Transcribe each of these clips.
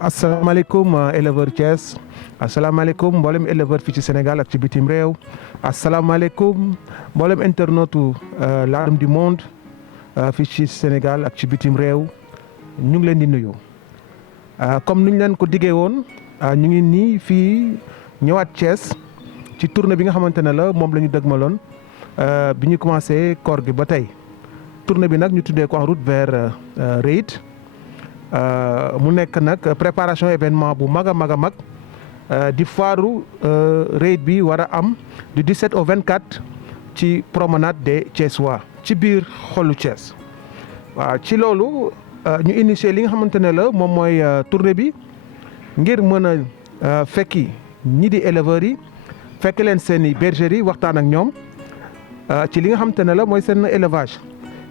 asalaamaaleykum éleveur Thiès asalaamaaleykum mboolem éleveur fii ci Sénégal ak ci bitim réew asalaamaaleykum mboolem internautu Ladoum du monde fii ci Sénégal ak ci bitim réew ñu ngi leen di nuyu comme ni ñu leen ko diggee woon ñu ngi nii fii ñëwaat Thiès ci tournée bi nga xamante ne la moom la ñu dëgmaloon bi ñu commencé koor gi ba tey tournée bi nag ñu tuddee ko en route vers Réit mu nekk nag préparation événement bu mag a mag a mag di foiru Réit bi war a am du 17 au 24 ci promenade des Thiessois ci biir xolu Thiès waaw ci loolu ñu initier li nga xamante ne la moom mooy tournée bi ngir mën a fekki ñi di éleveurs yi fekk leen seen i bergerie waxtaan ak ñoom ci li nga xamante ne la mooy seen élevage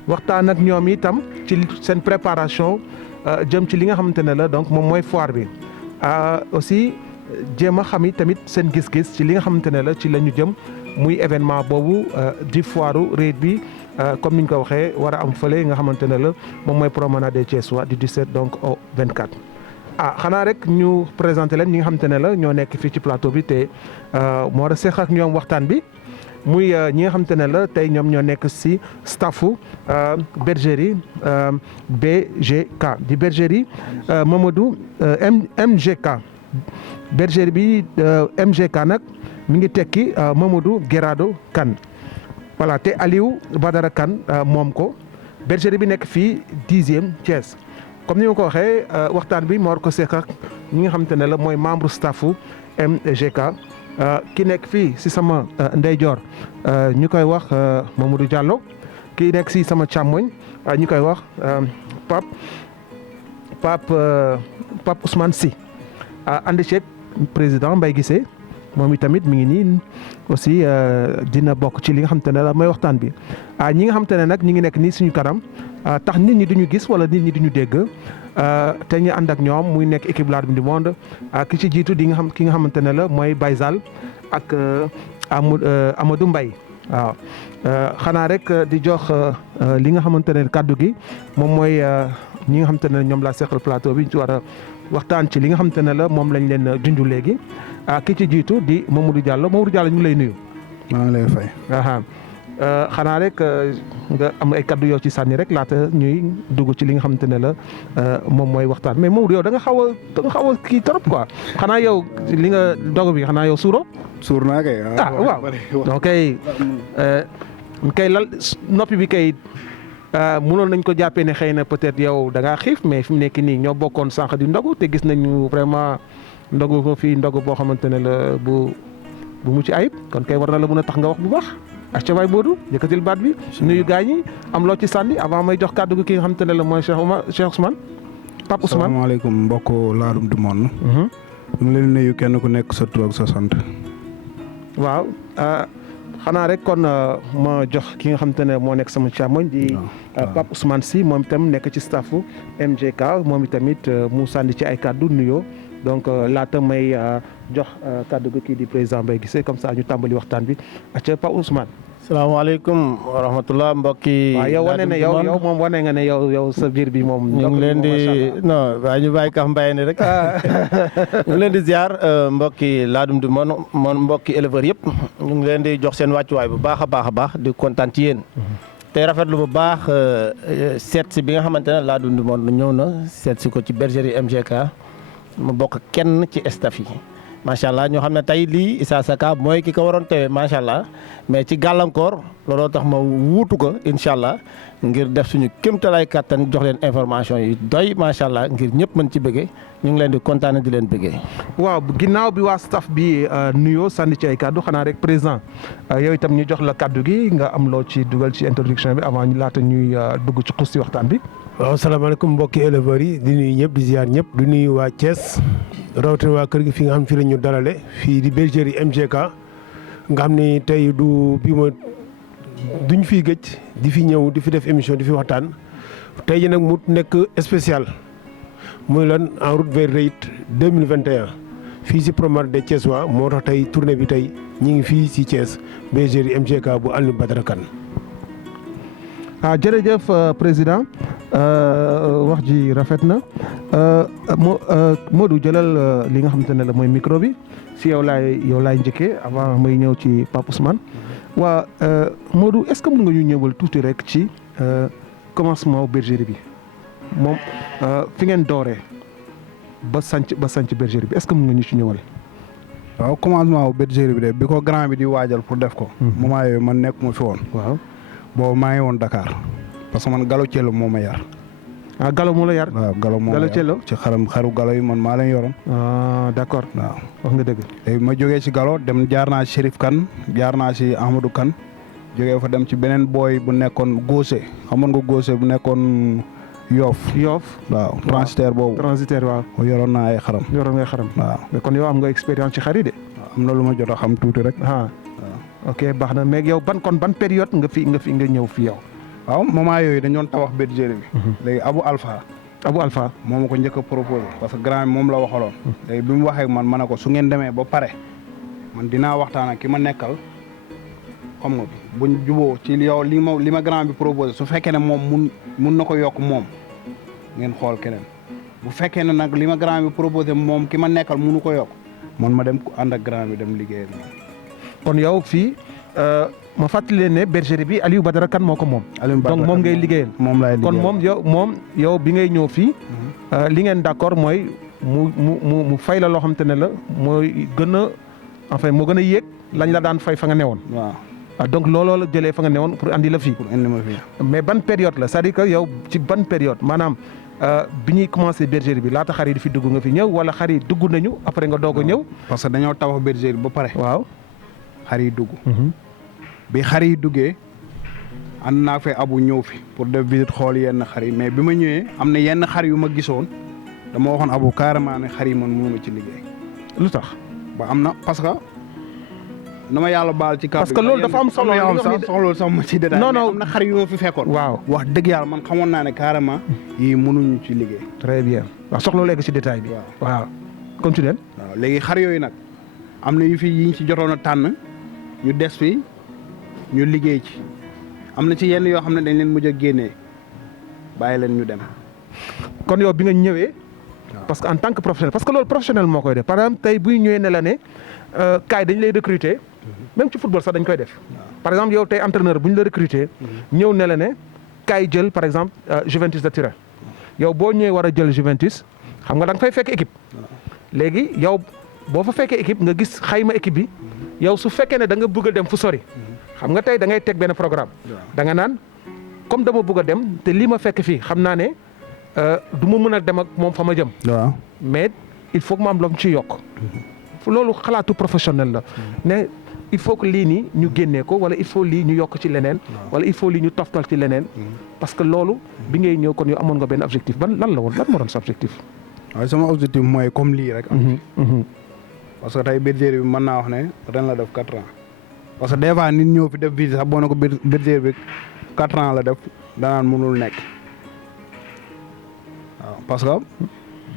waxtaan ak ñoom itam ci seen préparation jëm ci li nga xamante ne la donc moom mooy foire bi aussi jéem a xam tamit seen gis-gis ci li nga xamante ne la ci la ñu jëm muy événement boobu di foiru Réit bi comme ni ñu ko waxee war a am fële nga xamante ne la moom mooy promenade des Thiessois du 17 donc au 24. xanaa rek ñu présenté leen ñi nga xamante ne la ñoo nekk fii ci plateau bi te moo war a seq ak ñoom waxtaan bi muy ñi nga xamante ne la tey ñoom ñoo nekk si staffu bergerie BGK di bergerie Mamadou MGK bergerie bi MGK nag mi ngi tekki Mamadou Guérado Kane voilà te Aliou Badara Kane moom ko bergerie bi nekk fii 10e Thiès. comme ni ma ko waxee waxtaan bi moo war ko seq ak ñi nga xamante ne la mooy membre staffu MGK ki nekk fii si sama ndeyjoor ñu koy wax Mamadou Diallo ki nekk si sama càmmoñ ñu koy wax Pape Ousmane Sy ànd ceeg président Mbaye Guissé moom itamit mi ngi nii aussi dina bokk ci li nga xamante ne la mooy waxtaan bi ñi nga xamante ne nag ñi ngi nekk nii suñu kanam tax nit ñi duñu gis wala nit ñi duñu dégg te ñu ànd ak ñoom muy nekk équipe Ladoum du monde ki ci jiitu di nga xam ki nga xamante ne la mooy Baye Zal ak Amadou Mbaye waaw xanaa rek di jox li nga xamante ne kàddu gi moom mooy ñi nga xamante ne ñoom laa seqal plateau bi ñu ci war a waxtaan ci li nga xamante ne la moom lañ leen junj léegi ki ci jiitu di Mamadou Diallo ñu ngi lay nuyu. maa ngi lay fay. xanaa rek nga am ay kaddu yoo ci sànni rek laata ñuy dugg ci li nga xamante ne la moom mooy waxtaan mais Mamadou yow da nga xaw a kii trop quoi xanaa yow li nga dogu bi xanaa yow suuro. suur naa kay. waaw donc kay lal noppi bi kay mënoon nañ ko jàppee ne xëy na peut-être yow da ngaa xiif mais fi mu nekk nii ñoo bokkoon sànq di ndogu te gis nañu vraiment ndogu ko fii ndogu boo xamante ne la bu mucc ayib kon kay war na la mën a tax nga wax bu baax. acca waay Bodou yëkkatil baat bi nuyu gaañ ñi am loo ci sànni avant may jox kàddu gi ki nga xamante ne la mooy Cheikh Ousmane Pape Ousmane. salaamaaleykum mbokk Ladoum du monde. ñu ngi leen nuyu kenn ku nekk sa tur ak sa sant. waaw xanaa rek kon ma jox ki nga xamante ne moo nekk sama càmmoñ di Pape Ousmane Sy moom itam nekk ci staffu MGK moom itamit mu sànni ci ay kàddu nuyoo donc laata may jox kàddu gi kii di président Mbaye Guissé comme ça ñu tàmbali waxtaan bi acca Pape Ousmane. salaamaaleykum wa rahmatulah mbokki. waaw yow wane ne yow moom wane nga ne yow sa biir bi moom. ñu ngi leen di non waaye ñu bàyyi kaf mbay ni rek. ñu ngi leen di ziar mbokki Ladoum du monde mbokki éleveurs yëpp. ñu ngi leen di jox seen wàccuwaay bu baax a baax di kontaan ci yéen. tey rafetlu bu baax seet si bi nga xamante ne Ladoum du monde ñëw na seet si ko ci bergerie MGK mu bokk kenn ci staff yi. macha allah ñoo xam ne tey lii Issa Saka mooy ki ko waroon teewee macha allah mais ci gàllankoor looloo tax ma wuutu ko incha allah ngir def suñu kéemtalaay kattan jox leen information yi doy macha allah ngir ñëpp mën ci bëggee ñu ngi leen di kontaane di leen bëggee. waaw ginnaaw bi waa staff bi nuyoo sànni ci ay kaddu xanaa rek président yow itam ñu jox la kaddu gi nga am loo ci dugal ci introduction bi avant ñu laata ñuy dugg ci xus ci waxtaan bi. waaw salaamaaleykum mbokki éleveurs yi di nuyu ñëpp di ziar ñëpp di nuyu waa Thiès rawatina waa kër gi fi nga xam fi la ñu dalale fii di bergerie MGK nga xam ni tey duñ fiy gëj di fi ñëw di fi def émission di fi waxtaan tey ji nag mu nekk spécial muy lan en route vers Réit 2021 fii si promenade des Thiessois moo tax tey tournée bi tey ñi ngi fii si Thiès bergerie MGK bu Aliou Badara Kane. jërëjëf président wax ji rafet na Modou jëlal li nga xamante ne la mooy micro bi si yow laay njëkkee avant may ñëw ci Pape Ousmane waa Modou est-ce que mën nga ñu ñëwal tuuti rek ci commencement bergerie bi moom fi ngeen dooree ba sanc bergerie bi est-ce que mën nga ñu ci ñëwal. waaw commencement bergerie bi de bi ko grand bi di waajal pour def ko. moment yooyu man nekkuma fi woon. waaw boobu maa ngi woon Dakar parce que man Gallo Thiello moo ma yar. ah Gallo moo la yar. waaw Gallo moo ma yar Thiello ci xaru Gallo yi man maa leen yoroon. ah d'accord. waaw wax nga dëgg. léegi ma jógee ci Gallo dem jaar naa ci Chérif Kane jaar naa ci Ahmadou Kane jógee fa dem ci beneen booy bu nekkoon Gosé xamoon nga Gosé bu nekkoon Yoff. waaw transitaire boobu. waaw. yoroon naa ay xaram. yoroon ngay xaram. waaw mais kon yow am nga expérience ci xar yi de. am na lu ma jot a xam tuuti rek. ah ok baax na mais yow ban période nga ñëw fi yow. waaw moment yooyu dañu doon tabax bergerie bi. léegi Abou Alpha. moo ma ko njëkk a proposé parce que grand bi moom la waxaloon. léegi bi mu waxee man ma ne ko su ngeen demee ba pare man dinaa waxtaan ak ki ma nekkal xam nga buñ juboo ci yow li ma grand bi proposé su fekkee ne moom mun na ko yokk moom ngeen xool keneen bu fekkee ne nag li ma grand bi proposé moom ki ma nekkal munu ko yokk man ma dem ànd ak grand bi dem liggéey ak kon yow fii ma fàttali leen ne bergerie bi Aliou Badara Kane moo ko moom. donc moom ngay liggéeyal. moom laay liggéeyal kon yow bi ngay ñëw fii. li ngeen d'accord mooy mu fay la loo xamante ne la mooy gën a enfin moo gën a yéeg lañ la daan fay fa nga newoon. waaw donc looloo la jëlee fa nga newoon pour andi la fii. pour indi ma fii. mais ban période la c'est-à-dire que yow ci ban période maanaam bi ñuy commencé bergerie bi laata xar yi di fi dugg nga fi ñëw wala xar yi dugg nañu après nga doog a ñëw. parce que dañoo tabax bergerie ba pare. waaw xar yi dugg. bi xar yi duggee ànd naa fee abu ñëw fi pour def visite xool yenn xar yi mais bi ma ñëwee am na yenn xar yu ma gisoon dama waxoon abu carrément ne xar yi man mënuma ci liggéey. lu tax. ba am na parce que na ma yàlla baal ci kàddu parce que loolu dafa am solo loolu sax ma ci détail. non non am na xar yu ma fi fekkoon. waaw wax dëgg yàlla man xamoon naa ne carrément yii mënuñu ci liggéey. très bien waaw soxla léegi ci détail bi. waaw continuer. waaw léegi xar yooyu nag am na yu fi yiñ ci jotoon a tànn ñu des fi ñu liggéey ci am na ci yenn yoo xam ne dañ leen mujj a génnee bàyyi leen ñu dem. kon yow bi nga ñëwee. parce que en tant que professionnel parce que loolu professionnel moo koy def par exemple tey buy ñëwee ne la ne kaay dañ lay recruter même ci football sax dañ koy def. par exemple yow tey entraîneur bu ñu la recruter. ñëw ne la ne kaay jël par exemple Juventus de Turin yow boo ñëwee war a jël Juventus xam nga da nga fay fekk équipe. léegi yow boo fa fekkee équipe nga gis xayma équipe bi yow su fekkee ne da nga bëgg a dem fu sori. xam nga tey da ngay teg benn programme. da nga naan comme dama bëgg a dem te lii ma fekk fii xam naa ne du ma mën a dem ak moom fa ma jëm. waaw mais il faut que ma am loo ci yokk. loolu xalaatu professionnel la. ne il faut que lii nii ñu génnee ko wala il faut lii ñu yokk ci leneen. wala il faut lii ñu toftal ci leneen. parce que loolu bi ngay ñëw kon yow amoon nga benn objectif lan la woon lan moo doon sa objectif. waaye sama objectif mooy comme lii rek. parce que tey bergerie bi mën naa wax ne ren la def 4 ans. parce que des fois nit ñëw fi def visite sax boo ne ko bergerie bi 4 ans la def danaan mënul nekk waaw parce que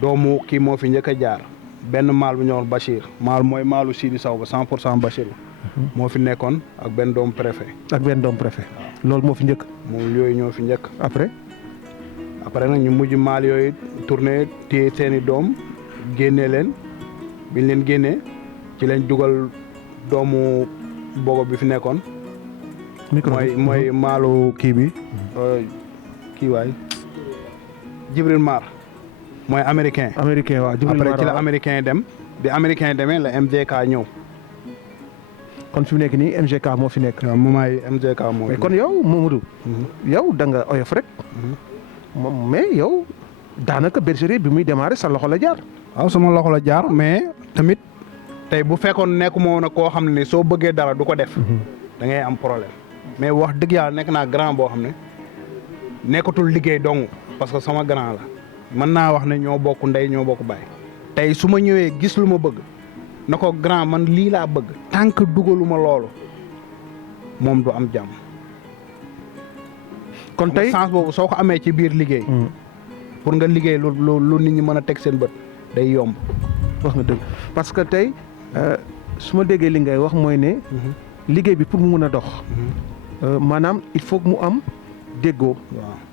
doomu kii moo fi njëkk a jaar benn maal bu ñëwoon Bachir maal mooy maalu Sidi Sow ba 100% Bachir moo fi nekkoon ak benn doomu préfet. loolu moo fi njëkk. moom yooyu ñoo fi njëkk. après nag ñu mujj maal yooyu tourné téye seeni doom génnee leen biñ leen génnee ci lañ dugal doomu bogo bi fi nekkoon. mooy maalu kii bi kii waay Jibril Mar mooy américain waaw Jibril Mar après ci la américain dem bi américain demee la MGK ñëw. kon fi mu nekk nii MGK moo fi nekk. waaw moment yi MGK moo fi mais kon yow Mamadou. yow da nga oyof rek. moom mais yow daanaka bergerie bi muy démarrer sa loxo la jaar. waaw sama loxo la jaar mais tamit tey bu fekkoon nekkuma woon koo xam ne soo bëggee dara du ko def. da ngay am problème mais wax dëgg yàlla nekk naa grand boo xam ne nekkatul liggéey dong parce que sama grand la mën naa wax ne ñoo bokk ndey ñoo bokk baay. tey su ma ñëwee gis lu ma bëgg na ko grand man lii laa bëgg. tant que dugaluma loolu moom du am jàmm. kon tey sens boobu soo ko amee ci biir liggéey. pour nga liggéey lu nit ñi mën a teg seen bët day yomb. wax nga dëgg parce que tey su ma déggee li ngay wax mooy ne. liggéey bi pour mu mën a dox. maanaam il faut que mu am déggoo.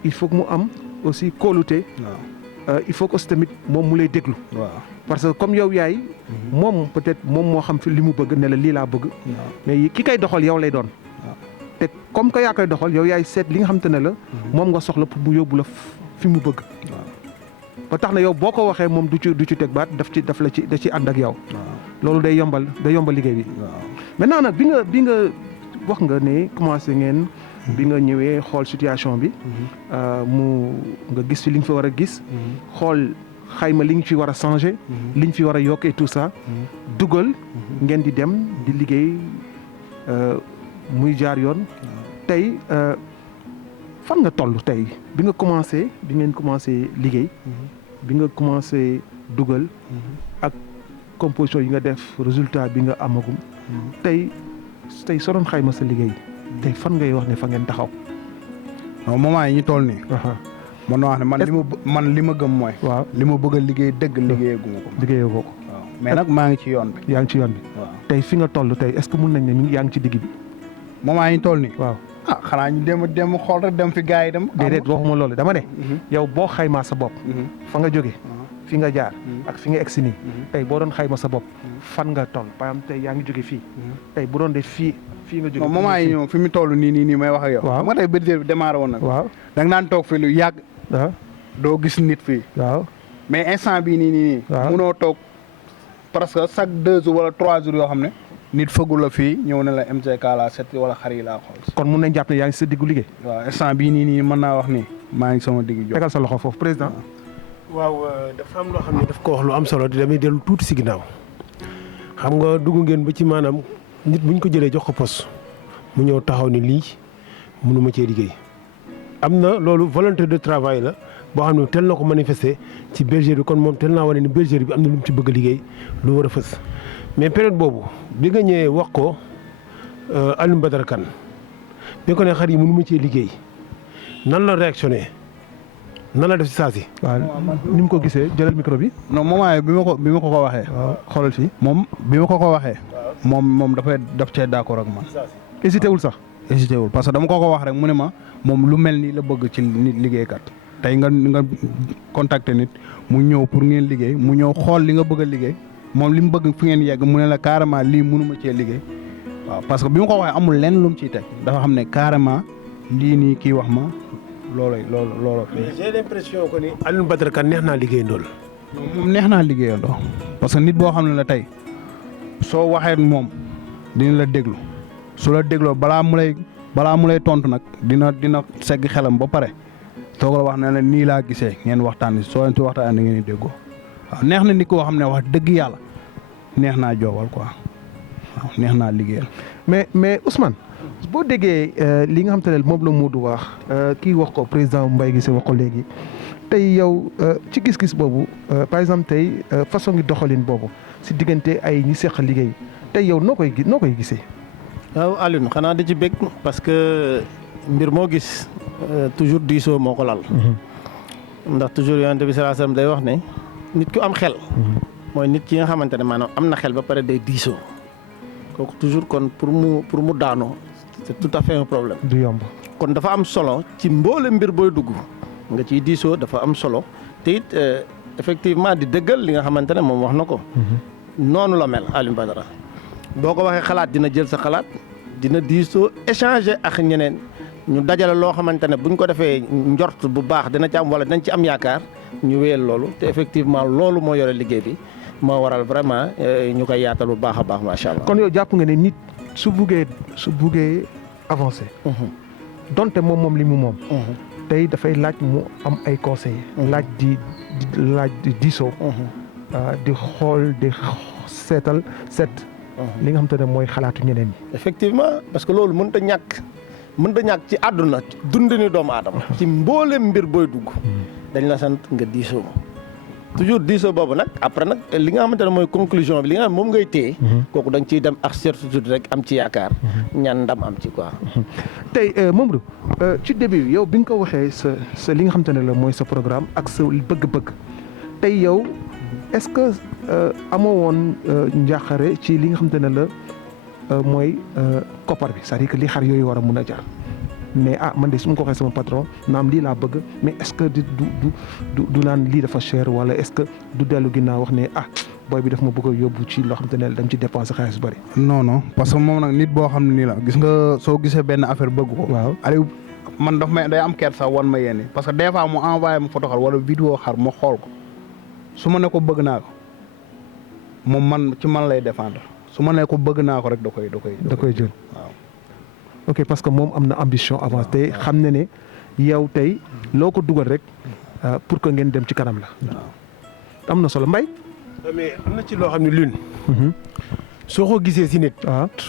il faut que mu am aussi kóolute il faut que aussi tamit moom mu lay déglu waaw parce que comme yow yaay moom peut-être moom moo xam fi li mu bëgg ne la lii laa bëgg mais ki koy doxal yow lay doon te comme que yaa koy doxal yow yaay seet li nga xam te ne la moom nga soxla pour mu yóbbu la fi mu bëgg ba tax na yow boo ko waxee moom du ci teg baat da ci ànd ak yow loolu day yombal liggéey bi maintenant nag bi nga wax nga ne commencé ngeen bi nga ñëwee xool situation bi nga gis fi li nga fi war a gis xool xayma li nga fi war a changer li nga fi war a yokk et tout ça dugal ngeen di dem di liggéey muy jaar yoon tey fan nga toll tey bi ngeen commencé liggéey bi nga commencé dugal ak composition yi nga def résultat bi nga amagum tey soo doon xayma sa liggéey tey fan ngay wax ne fa ngeen taxaw. non moment yi ñu toll nii. mën naa wax ne man li ma gëm mooy. waaw li ma bëgg a liggéey dëgg liggéeyaguma ko. liggéeyagoo ko. waaw mais nag maa ngi ci yoon bi. yaa ngi ci yoon bi. waaw tey fi nga toll tey est-ce que mun nañ ne yaa ngi ci digg bi. moment yi ñu toll nii. waaw xanaa ñu dem xool rek dem fi gars yi dem. déedéet waxuma loolu dama ne. yow boo xaymaa sa bopp. fa nga jóge fi nga jaar ak fi nga egsi nii tey boo doon xayma sa bopp fan nga toll par exemple tey yaa ngi jóge fii tey bu doon def fii nga jóge moment yi ñoom fi mu toll nii may wax ak yow xam nga tey bergerie bi démarré woon nag waaw da nga daan toog fii lu yàgg doo gis nit fii waaw mais instant bii nii munoo toog presque chaque 2 jours wala 3 jours yoo xam ne nit fëggu la fii ñëw ne la MCK laa set wala xar yi laa xool kon mun nañ jàpp ne yaa ngi sa diggu liggéey waaw instant bii nii mën naa wax nii maa ngi sama diggu jox tegal sa loxo foofu président waaw dafa am loo xam ne daf ko wax lu am solo di damay dellu tuuti si ginnaaw xam nga dugg ngeen ba ci maanaam nit bu ñu ko jëlee jox ko poste mu ñëw taxaw ni lii mënu ma cee liggéey am na loolu volonté de travail la boo xam ne tel na ko manifester ci bergerie bi kon moom tel naa wane ni bergerie bi am na lu mu ci bëgg a liggéey lu war a fës mais période boobu bi nga ñëwee wax ko Alioune Badara Kane bi ko ne xar yi mënu ma cee liggéey nan la réactionné nan la def si saa si. waaw ni mu ko gisee jëlal micro bi. non moment bi ma ko waxee. waaw xoolal fii. moom bi ma ko waxee. moom daf cee d'accord ak man. hésité wul sax. hésité wul parce que dama ko wax rek mu ne ma moom lu mel nii la bëgg ci nit liggéeykat. tey nga contacter nit mu ñëw pour ngeen liggéey mu ñëw xool li nga bëgg a liggéey moom li mu bëgg fi ngeen yegg mu ne la carrément lii mënuma cee liggéey waaw parce que bi ma ko waxee amul lenn lu mu ciy teg dafa xam ne carrément lii nii kii wax ma. loolu. j'ai l'impression que ni Alioune Badara Kane neex naa liggéeyandoo la. moom neex naa liggéeyandoo parce que nit boo xam ne la tey soo waxee moom dina la déglu su la dégloo balaa mu lay tontu nag dina segg xelam ba pare toog la wax ne la nii laa gisee ngeen waxtaan soo leen ci waxtaan da ngeen di déggoo waaw neex na nit koo xam ne wax dëgg yàlla neex naa joowal quoi waaw neex naa liggéeyal. mais Ousmane. boo déggee li nga xam te ne moom la Modou wax kii wax ko président Mbaye Guissé wax ko léegi tey yow ci gis-gis boobu par exemple tey façon ngi doxalin boobu si diggante ay ñi seq liggéey tey yow noo koy gisee. waaw Alioune xanaa di ci bég parce que mbir moo gis toujours diisoo moo ko lal. ndax toujours Yonent bi sallallahu alayhi wasallam day wax ne nit ku am xel. mooy nit ki nga xamante ne maanaam am na xel ba pare day diisoo kooku toujours kon pour mu daanoo. c'est tout à fait un problème. du yomb kon dafa am solo ci mboole mbir booy dugg nga ciy diisoo dafa am solo te it effectivement di dëggal li nga xamante ne moom wax na ko. noonu la mel Alioune Badara boo ko waxee xalaat dina jël sa xalaat dina diisoo échanger ak ñeneen ñu dajale loo xamante ne buñ ko defee njort bu baax dina ci am wala dinañ ci am yaakaar ñu wéyal loolu te effectivement loolu moo yore liggéey bi moo waral vraiment ñu koy yaatal bu baax a baax macha allah. kon yow jàpp nga ne nit. su buggee avancer. donte moom li mu moom. tey dafay laaj mu am ay conseillers. laaj di diisoo. di xool di seet. li nga xam te ne mooy xalaatu ñeneen ñi. effectivement parce que loolu mënut a ñàkk ci àdduna dundinu doomu aadama. ci mboolem mbir booy dugg. dañ la sant nga diisoo. toujours diisoo boobu nag après nag li nga xamante ne mooy conclusion bi li nga xam moom ngay téye. kooku da nga ciy dem ak certitude rek am ci yaakaar. ñaan ndam am ci quoi. tey Mamadou ci début yow bi nga ko waxee sa li nga xamante ne la mooy sa programme ak sa bëgg-bëgg tey yow est-ce que amoo woon njaaxare ci li nga xamante ne la mooy koppar bi c'est-à-dire que li xar yooyu war a mun a jar. mais man de su ma ko waxee sama patron naam lii laa bëgg mais est-ce que du naan lii dafa cher wala est-ce que du dellu ginnaaw wax ne booy bi daf ma bëgg a yóbbu ci loo xam te ne dam ci dépenser xaalis bu bari. non parce que moom nag nit boo xam ne nii la gis nga soo gisee benn affaire bëgg ko. waaw Aliou man daf may day am kert sax wan ma yéen parce que des fois mu envoyé ma photo xar wala vidéo xar ma xool ko su ma ne ko bëgg naa ko moom man ci man lay défendre su ma ne ko bëgg naa ko rek da koy jël waaw. ok parce que moom am na ambition avant te xam na ne yow tey loo ko dugal rek pour que ngeen dem ci kanam la. am na solo Mbaye. mais am na ci loo xam ne lune. soo ko gisee si nit.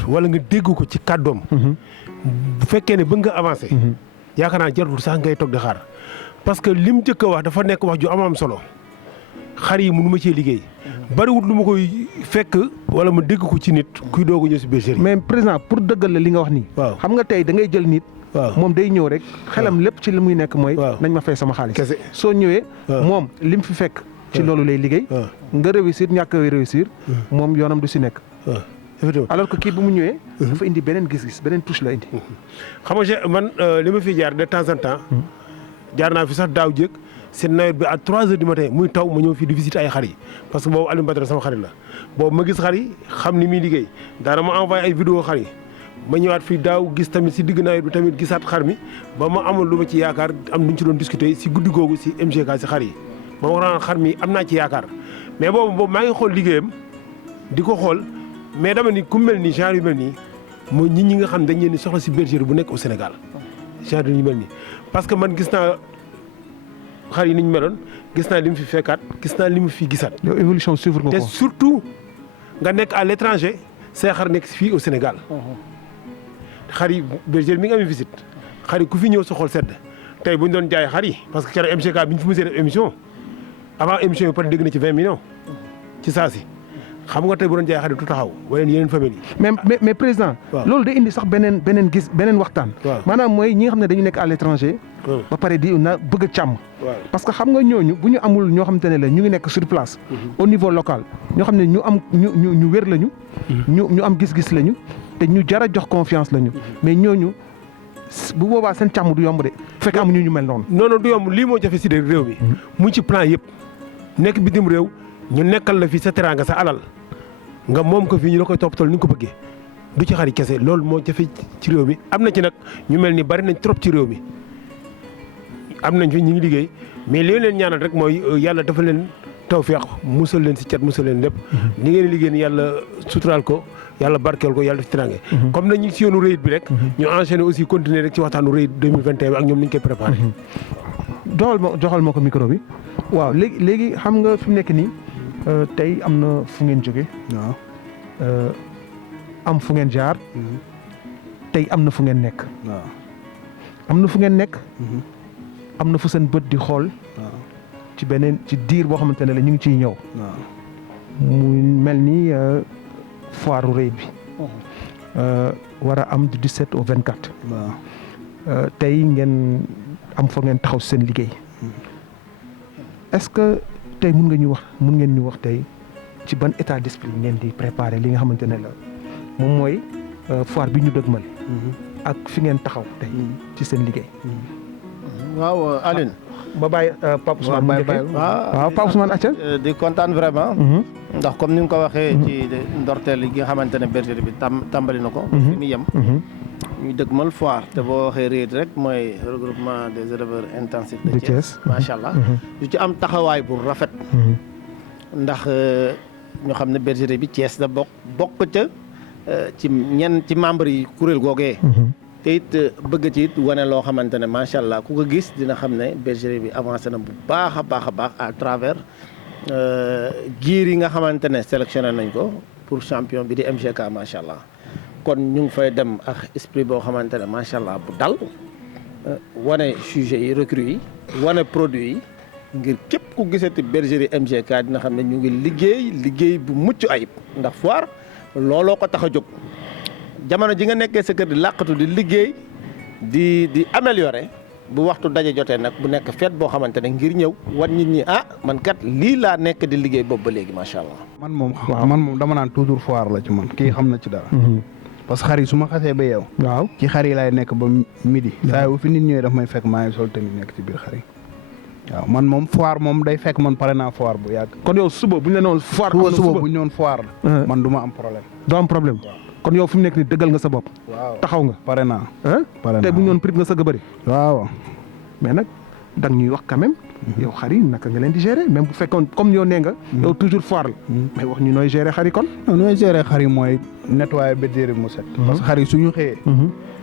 wala nga dégg ko ci kàddoom. bu fekkee ne bëgg nga avancé. yaakaar naa jarul sax ngay toog di xaar parce que lim njëkk a wax dafa nekk wax ju am solo xar yi mënu ma cee liggéey. bariwut lu ma koy fekk wala ma dégg ko ci nit kuy doog a ñëw si bergerie. mais président pour dëggal la li nga wax nii. waaw xam nga tey da ngay jël nit. moom day ñëw rek xelam lépp ci li muy nekk mooy. nañ ma fay sama xaalis. kese soo ñëwee. moom lim fi fekk. ci loolu lay liggéey. nga réussir ñàkk a réussir. moom yoonam du si nekk. alors que kii bu mu ñëwee. dafa indi beneen gis-gis beneen touche la indi. xam nga man li ma fi jaar de temps en temps. jaar naa fi sax daaw jëkk seen nawet bi à 3 heures du matin muy taw ma ñëw fii di visiter ay xar yi parce que boobu Alioune Badara sama xarit la boobu ma gis xar yi xam ni muy liggéey daana ma envoyé ay vidéo xar yi ma ñëwaat fii daaw gis tamit si digg nawet bi tamit gisaat xar mi ba ma amoon lu ma ci yaakaar am lu ñu ci doon discuter si guddi googu si MGK si xar yi ma wax naan xar mi am naa ci yaakaar mais boobu maa ngi xool liggéeyam di ko xool mais dama ni ku mel ni genre yu mel nii mooy nit ñi nga xam dañ leen di soxla si bergerie bu nekk au Sénégal genre yu mel nii parce que man gis naa xar yi ni ñu meloon gis naa li mu fi fekkaat gis naa li mu fi gisaat. yow évolution suivre nga ko. te surtout nga nekk à l'étranger say xar nekk fii au Sénégal. xar yi bergerie mi ngi amee visite xar yi ku fi ñëw sa xol sedd tey bu ñu doon jaay xar yi parce que keroog MGK bi ñu fi mos a def émission avant émission yi pare dégg na ci 20 millions ci saa si xam nga tey bu doon jaay xar yi tu taxaw wala yeneen famille yi. mais président. loolu day indi sax beneen waxtaan. maanaam mooy ñi nga xam ne dañu nekk à l'étranger. ba pare di na bëgg a càmm. parce que xam nga ñooñu bu ñu amul ñoo xamante ne la ñu ngi nekk sur place. au niveau local ñoo xam ne ñu wér lañu. ñu am gis-gis lañu te ñu jar a jox confiance lañu. mais ñooñu bu boobaa seen càmm du yomb de fekk amuñu ñu mel noonu. non du yomb lii moo jafe si réew mi. mu ci plan yëpp nekk bitim réew ñu nekkal la fi sa teraanga sa alal nga moom ko fii ñu la koy toppatoo ni nga ko bëggee du ci xari kese loolu moo jafe ci réew mi am na ci nag ñu mel ni bari nañ trop ci réew mi. am nañ fi ñu ngi liggéey mais li leen ñaanal rek mooy yàlla dafa leen tawfeex musal leen si cat musal leen lépp. li ngeen liggéey ni yàlla suturaal ko yàlla barkeel ko yàlla def teraange. comme nag ñu ngi si yoonu rëyit bi rek. ñu enchaîner aussi continuer rek ci waxtaanu rëyit 2021 bi ak ñoom ni ñu koy préparé. joxal ma ko micro bi. waaw léegi xam nga fi mu nekk nii tey am na fu ngeen jóge waaw am fu ngeen jaar. tey am na fu ngeen nekk. waaw am na fu ngeen nekk. am na fu seen bët di xool. ci diir boo xamante ne la ñu ngi ciy ñëw. mu mel ni foire rëy bi. war a am du 17 au 24. tey ngeen am fa ngeen taxaw seen liggéey. est-ce que tey mun ngeen ñu wax tey ci ban état d'esprit ngeen di préparer li nga xamante ne la moom mooy foire bi ñu dëgmal. ak fi ngeen taxaw tey ci seen liggéey. waaw Alioune. ba bàyyi Pape Ousmane. waaw Pape Ousmane acca. di kontaan vraiment. ndax comme ni nga ko waxee. ci ndorteel yi nga xamante ne bergerie bi tàmbali na ko. fi mu yem. ñuy dëgmal foire te boo waxee REIT rek mooy regroupement des éleveurs intensifs de Thiès. macha allah. yu ci am taxawaay bu rafet. ndax ñu xam ne bergerie bi Thiès da bokk ca ci ci membres yi kuréel googee. te it bëgg ci it wane loo xamante ne macha allah ku ko gis dina xam ne bergerie bi avancé na bu baax a baax à travers giir yi nga xamante ne sélectionné nañ ko pour champion bi di MGK macha allah. kon ñu ngi fay dem ak esprit boo xamante ne macha allah bu dal wane sujet yi recrues yi wane produits yi ngir képp ku gisati bergerie MGK dina xam ne ñu ngi liggéey bu mucc ayib ndax foire looloo ko tax a jóg. jamono ji nga nekkee sa kër di làqatu di liggéey di améliorer bu waxtu daje jotee nag bu nekk fête boo xamante ne ngir ñëw wan nit ñi man kat lii laa nekk di liggéey boobu ba léegi macha allah. man moom dama naan toujours foire la ci man kii xam na ci dara. parce que xar yi su ma xasee ba yeew. waaw ci xar yi laay nekk ba midi. saa yu fi nit ñëwee daf may fekk maa ngi sol tamit nekk ci biir xar yi. waaw man moom foire moom day fekk man pare naa foire bu yàgg. kon yow suba bu ñu la noonu foire. am na suba bu ñu noonu foire la. man du ma am problème. doo am problème. kon yow fi mu nekk nii dëggal nga sa bopp. waaw taxaw nga. pare naa. pare naa te bu ñu noonu prix nga sëgg a bëri. waaw. mais nag da ñuy wax quand même. yow xar yi naka nga leen di gérer même bu fekkoon comme yow nee nga. yow toujours foire la. mais wax ñu nooy gérer xar yi kon. nooy gérer xar yi mooy nettoyer bergerie bi mu set. parce que xar yi suñu xëyee.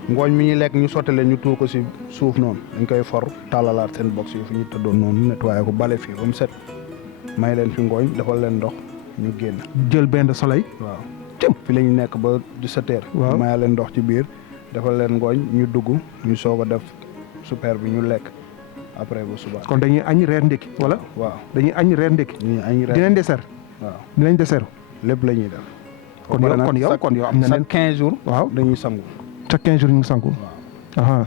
ngooñ mi ñu lekk ñu sotti leen ñu tuur ko si suuf noonu dañ koy for tàllalaat seen box yi fi ñu tëddoon noonu nettoyer ko bale fii ba mu set may leen fi ngooñ defal leen ndox ñu génn. jël bain de soleil. waaw fi la ñu nekk ba 17 heures. waaw may leen ndox ci biir defal leen ngooñ ñu dugg ñu soog a def super bi ñu lekk après ba suba. kon dañuy añ reer ndékki wala. waaw dañuy añ reer ndékki. ñu añ reer dinañ dessert. waaw dinañ dessert. lépp la ñuy def. kon yow am na leen chaque 15 jours. waaw dañuy sangu. chaque 15 jours ñu ngi sangu. waaw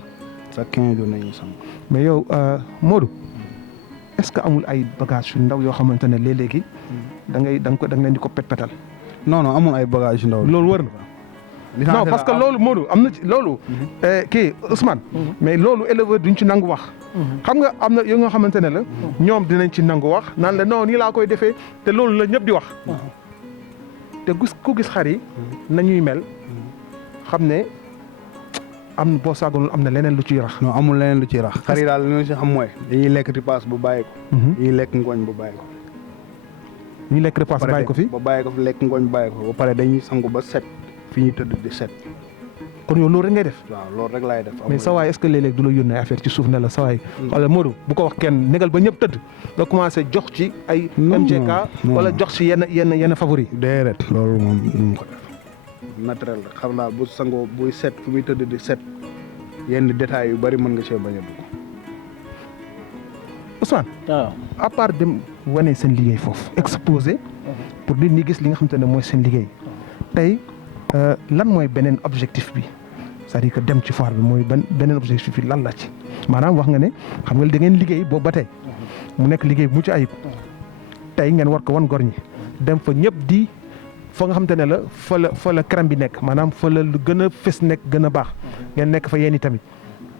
chaque 15 jours nañuy sangu. mais yow Modou est-ce que amul ay bagages yu ndaw yoo xamante ne léeg-léegi da nga leen di ko pet-petal. non amul ay bagages yu ndaw. loolu wër na. non parce que loolu Modou am na ci loolu. kii Ousmane. mais loolu éleveur duñ ci nangu wax. xam nga am na yoo nga xamante ne la. ñoom dinañ ci nangu wax naan la non nii laa koy defee te loolu la ñëpp di wax. te ku gis xar yi nañuy mel xam ne. am na boo saagoonul am na leneen lu ciy rax. non amul leneen lu ciy rax. xar yi daal li ñu si xam mooy. dañuy lekk ripaas bu bàyyi ko. dañuy lekk ngooñ bu bàyyi ko. ñuy lekk ripaas bàyyi ko fi. ba bàyyi ko fi lekk ngooñ bàyyi ko ba pare dañuy sangu ba set fi ñuy tëdd di set. kon yow loolu rek ngay def. waaw loolu rek laay def. mais sa waay est-ce que léeg-léeg du la yónnee affaire ci suuf ne la sa waay. wala Modou bu ko wax kenn négal ba ñëpp tëdd nga commencé jox ci ay. MGK wala jox ci yenn favori. déedéet loolu moom du mu ko def. naturel rek xam naa bu sangoo buy set fu muy tëdd di set yenn détails yu bari mën nga cee bañ a dugg. Ousmane. waaw à part dem wane seen liggéey foofu. exposé pour nit ñi gis li nga xamante ne mooy seen liggéey. tey lan mooy beneen objectif bi c'est-à-dire que dem ci foire bi mooy beneen objectif bi lan la ci maanaam wax nga ne xam nga da ngeen liggéey boobu ba tey mu nekk liggéey bu mucc ayib tey ngeen war ko wan gor ñi dem fa ñëpp di. fa nga xamante ne la fa la crème bi nekk maanaam fa la lu gën a fës nekk gën a baax ngeen nekk fa yéen i tamit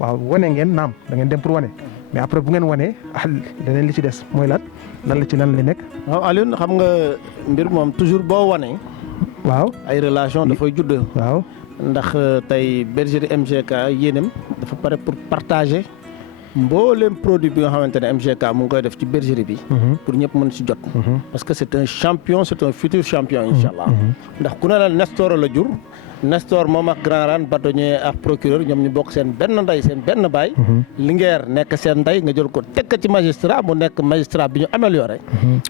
waaw wane ngeen naam da ngeen dem pour wane mais après bu ngeen wanee leneen li ci des mooy lan la nekk. waaw Alioune xam nga mbir moom toujours boo wanee. waaw ay relation dafay judd. waaw ndax tey bergerie MGK yéenam dafa pare pour partager mbooleem produit bi nga xamante ne MGK mu ngi koy def ci bergerie bi. pour ñëpp mën ci jot. parce que c'est un champion c'est un futur champion incha allah. ndax ku ne la Nestor la jur. Nestor moom ak Grand Rane bâtonnier ak procureur ñoom ñu bokk seen benn ndey seen benn baay. Linguère nekk seen ndey nga jël ko teg ci magistrat mu nekk magistrat bi ñu amélioré.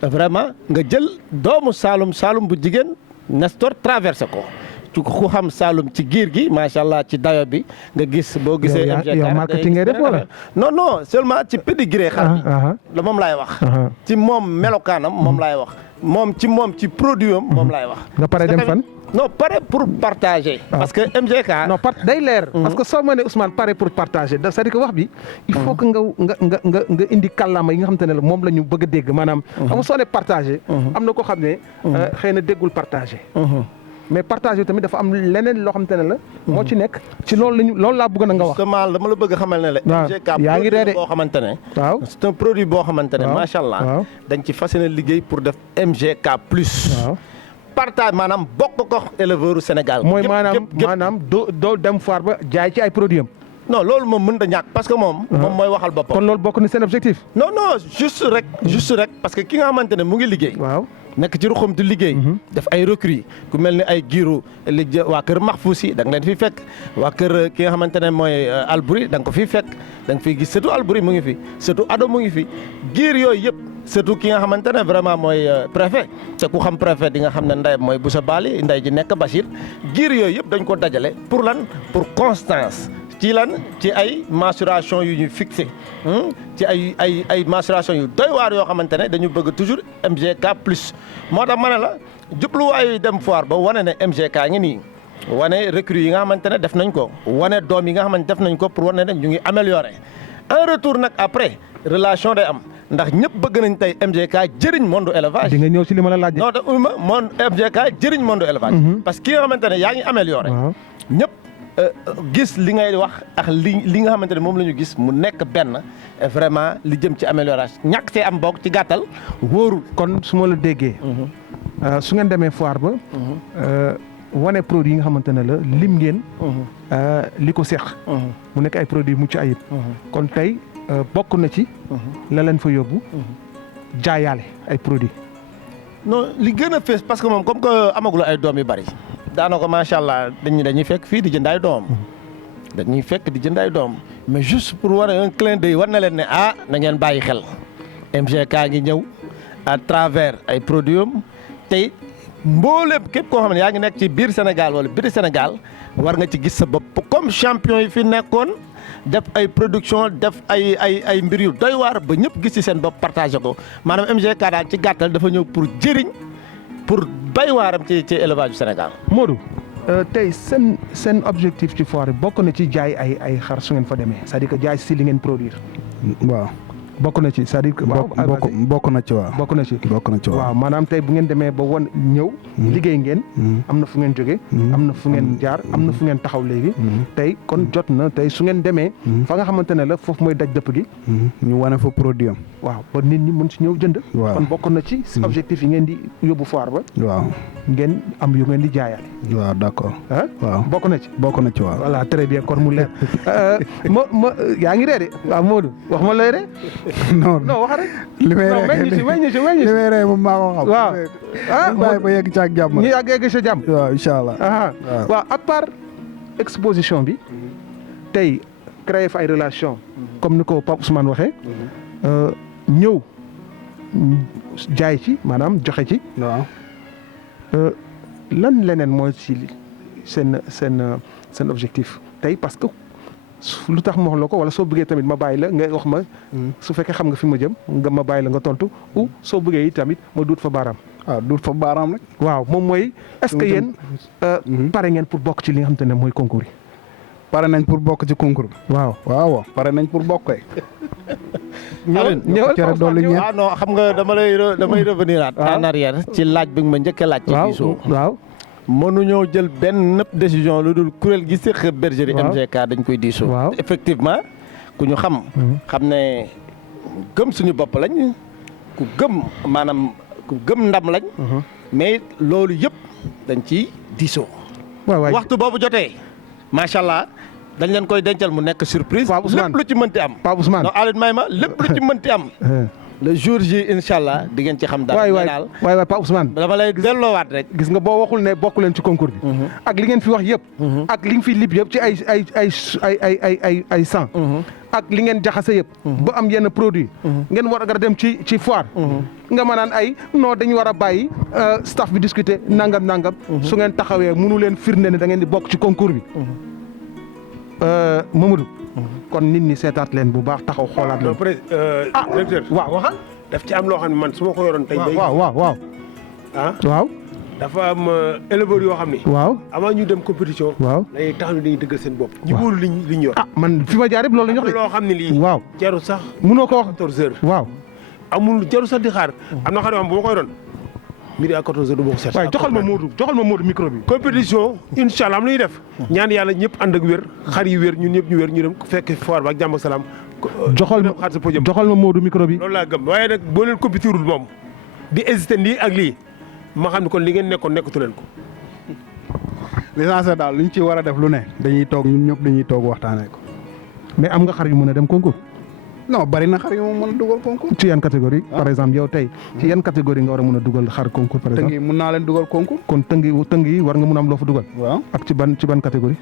vraiment nga jël doomu Saloum bu jigéen Nestor traversé ko. ku xam Saloum ci giir gi macha allah ci dayo bi nga gis boo gisee. yow marketing ngay def wala. non seulement ci pédigré xar bi. la moom laay wax. ci moom melokaanam moom laay wax. moom ci produit am moom laay wax. nga pare dem fan. non pare pour partager. parce que MGK. non day leer. parce que soo ma ne Ousmane pare pour partager c'est-à-dire que wax bi. il faut que nga indi kàllaama yi nga xamante ne la moom la ñu bëgg a dégg maanaam. xam nga soo ne partager. am na koo xam ne. xëy na déggul partager. mais partage tamit dafa am leneen loo xamante ne la. moo ci nekk ci loolu laa bëgg na nga wax. justement dama la bëgg a xamal ne la. MGK yaa ngi produit boo xamante ne. waaw c'est un produit boo xamante ne. macha allah dañ ci fas yéene liggéey pour def MGK plus. waaw partage maanaam bokk ko éleveur Sénégal. mooy maanaam doo dem foire ba jaay ci ay produits am. non loolu moom mën da ñàkk parce que moom mooy waxal boppam. kon loolu bokk na seen objectif. non juste rek parce que ki nga xamante ne mu ngi liggéey. waaw nekk ci ruxum di liggéey. def ay recrues ku mel ni ay giiru waa kër Mahfousi da nga leen fiy fekk waa kër ki nga xamante ne mooy Albouri da nga ko fiy fekk da nga fiy gis surtout Albouri mu ngi fi surtout Ado mu ngi fi giir yooyu yëpp surtout ki nga xamante ne vraiment mooy préfet te ku xam préfet di nga xam ne ndeyam mooy Boussa Bali ndey ji nekk Bachir giir yooyu yëpp dañ ko dajale pour lan pour constance. ci ay mensuration yu ñu fixé ci ay mensuration yu doy waar yoo xamante ne dañu bëgg toujours MGK plus moo tax ma ne la jubluwaayu dem foire ba wane ne MGK ngi nii wane recrues yi nga xamante ne def nañ ko wane doom yi nga xamante def nañ ko pour wane ne ñu ngi amélioré en retour nag après relation day am ndax ñëpp bëgg nañ tey MGK jëriñ monde élevage. di nga ñëw si li ma la laaj. non de monde MGK jëriñ monde élevage. parce que ki nga xamante ne yaa ngi amélioré. ñëpp gis li ngay wax ak li nga xamante ne moom la ñu gis mu nekk benn vraiment li jëm ci amélioration ñàkk see am boog ci gàttal wóorul. kon su ma la déggee. su ngeen demee foire ba. wane produit yi nga xamante ne la lim ngeen. li ko seq. mu nekk ay produits mucc ayib. kon tey bokk na ci. la leen fa yóbbu. jaayaale ay produits. non li gën a fees parce que moom comme que amagul ay doom yu bari. daanaka macha allah dañuy fekk fii di jënd ay doom. dañuy fekk di jënd ay doom mais juste pour wane un clin d'œil war na leen ne na ngeen bàyyi xel. MGK ngi ñëw à travers ay produits am tey. mboolem képp koo xam ne yaa ngi nekk ci biir Sénégal wala biir Sénégal war nga ci gis sa bopp comme champion yi fi nekkoon def ay production def ay mbir yu doy waar ba ñëpp gis ci seen bopp partagé ko maanaam MGK daal ci gàttal dafa ñëw pour jëriñ pour bay waaram ci élevage du Sénégal. Modou tey seen objectif ci foire bi bokk na ci jaay ay xar su ngeen fa demee c'est-à-dire que jaay si li ngeen produire. waaw. bokk na ci c'est-à-dire que bokk na ci waaw. bokk na ci waaw. waaw maanaam tey bu ngeen demee ba won ñëw. liggéey ngeen. am na fu ngeen jóge am na fu ngeen jaar am na fu ngeen taxaw léegi. tey kon jot na tey su ngeen demee. fa nga xamante ne la foofu mooy daj dëpp gi. ñu wane fa produit am. waaw ba nit ñi mën si ñëw jënd. waaw kon bokk na ci objectif yi ngeen di yóbbu foire ba. waaw. ngeen am yu ngeen di jaayaale. waaw d'accord. waaw bokk na ci. bokk na ci waaw. voilà très bien kon mu leer yaa ngi ree de waaw Modou wax ma lay ree. non wax rek. li may ree li may ree moom maa ko xam. waaw ñu bàyyi ba yegg ci ak jàmm. ñu yegg sa jàmm. waaw incha allah. waaw à part exposition bi tey créer fa ay relation comme ni ko Pape Ousmane waxee. ñëw jaay ci maanaam joxe ci. waaw. lan leneen mooy ci seen objectif tey parce que lu tax ma wax la ko wala soo bëggee tamit ma bàyyi la nga wax ma. su fekkee xam nga fi ma jëm nga ma bàyyi la nga tontu ou soo bëggee tamit ma duut fa baaraam. waaw duut fa baaraam rek. waaw moom mooy. est-ce que yéen pare ngeen pour bokk ci li nga xamante ne mooy concours yi. pare nañ pour bokk ci concours bi. waaw pare nañ pour bokk kay. ñëwal non xam nga damay revenir en arrière ci laaj bi nga ma njëkk a laaj. ci diisoo waaw. mënuñoo jël benn décision lu dul kuréel gi séq bergerie MGK dañ koy diisoo. waaw effectivement ku ñu xam ne gëm suñu bopp lañ ku gëm maanaam ku gëm ndam lañ. mais loolu yëpp dañ ci diisoo. waxtu boobu jotee macha allah dañ leen koy dencal mu nekk surprise. lépp lu ci mënti am. Pape Ousmane non Alioune may ma lépp lu ci mënti am. le jour J incha allah di ngeen ci xam dara. waay Pape Ousmane. dama lay delloowaat rek. gis nga boo waxul ne bokk leen ci concours bi. ak li ngeen fi wax yëpp. ak li nga fi lib yëpp ci ay sang. ak li ngeen jaxase yëpp. ba am yenn produit ngeen war a dem ci foire. nga ma naan ay non dañu war a bàyyi staff bi discuter nangam. su ngeen taxawee mënu leen firnde ne da ngeen di bokk ci concours bi. Mamadou. kon nit ñi seetaat leen bu baax taxaw xoolaat leen. directeur waaw waxal. daf ci am loo xam ne man su ma ko yoroon tey. waaw. waaw. dafa am éleveurs yoo xam ne. waaw avant ñu dem compétition. waaw dañuy tax ni dañuy dëggal seen bopp. ñu wóolu li ñu yor. man fi ma jaar yëpp loolu la ñu wax de. loo xam ne lii. waaw jarul sax. mënoo ko wax 14 heures. waaw. amul jarul sax di xaar. am na xam ne bu ma ko yoroon. midi à 14 heures du ma ko seet. waaye joxal ma Modou micro bi. compétition incha allah am lu ñuy def. ñaan yàlla ñëpp ànd ak wér xar yi wér ñun ñëpp ñu wér ñu dem fekk foire ba ak jàmm ak salaam. joxal ma Modou micro bi. loolu laa gëm waaye nag boo leen compétirul moom di hésité lii ak lii ma xam ne kon li ngeen nekkoon nekkatu leen ko. l'essentiel daal lu ñu ci war a def lu ne dañuy toog ñun ñëpp dañuy toog waxtaanee ko. mais am nga xar yu mën a dem concours. non bari na xar yu ma mën a dugal concours. ci yan catégorie par exemple yow tey ci yan catégorie nga war a mën a dugal xar concours par exemple. tëng yi mën naa leen dugal concours. kon tëng yi war nga mën a am loo fa dugal. waaw ak ci ban catégorie.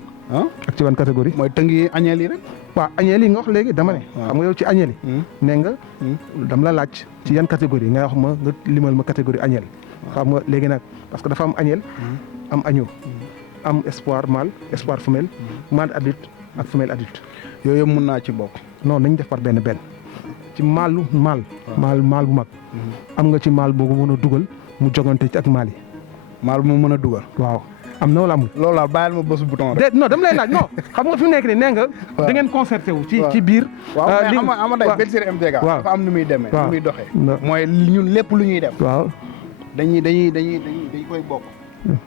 ak ci ban catégorie. mooy tëng yi añeel yi rek. waaw añeel yi nga wax léegi dama ne. xam nga yow ci añeel yi. nee nga dama la laaj ci yan catégorie nga wax ma nga limal ma catégorie añeel. xam nga léegi nag parce que dafa am añeel. am agneau. am espoir mâle espoir femelle. mâle adulte ak femelle adulte. yooyu yëpp mën naa ci bokk. non nañ def par benn ci maal bu mag. am nga ci maal boobu mën a dugal mu jogante ci ak maal yi. maal bu mu mën a dugal. waaw am na wala amul. loolu daal bàyyil ma bës bouton rek. déet non dama lay laaj non xam nga fi mu nekk nii nee nga. da ngeen concerté wu ci biir. waaw mais xam nga tey Bergerie MGK. waaw dafa am nu muy demee. waaw nu muy doxee. mooy ñun lépp lu ñuy def. waaw dañuy koy bokk.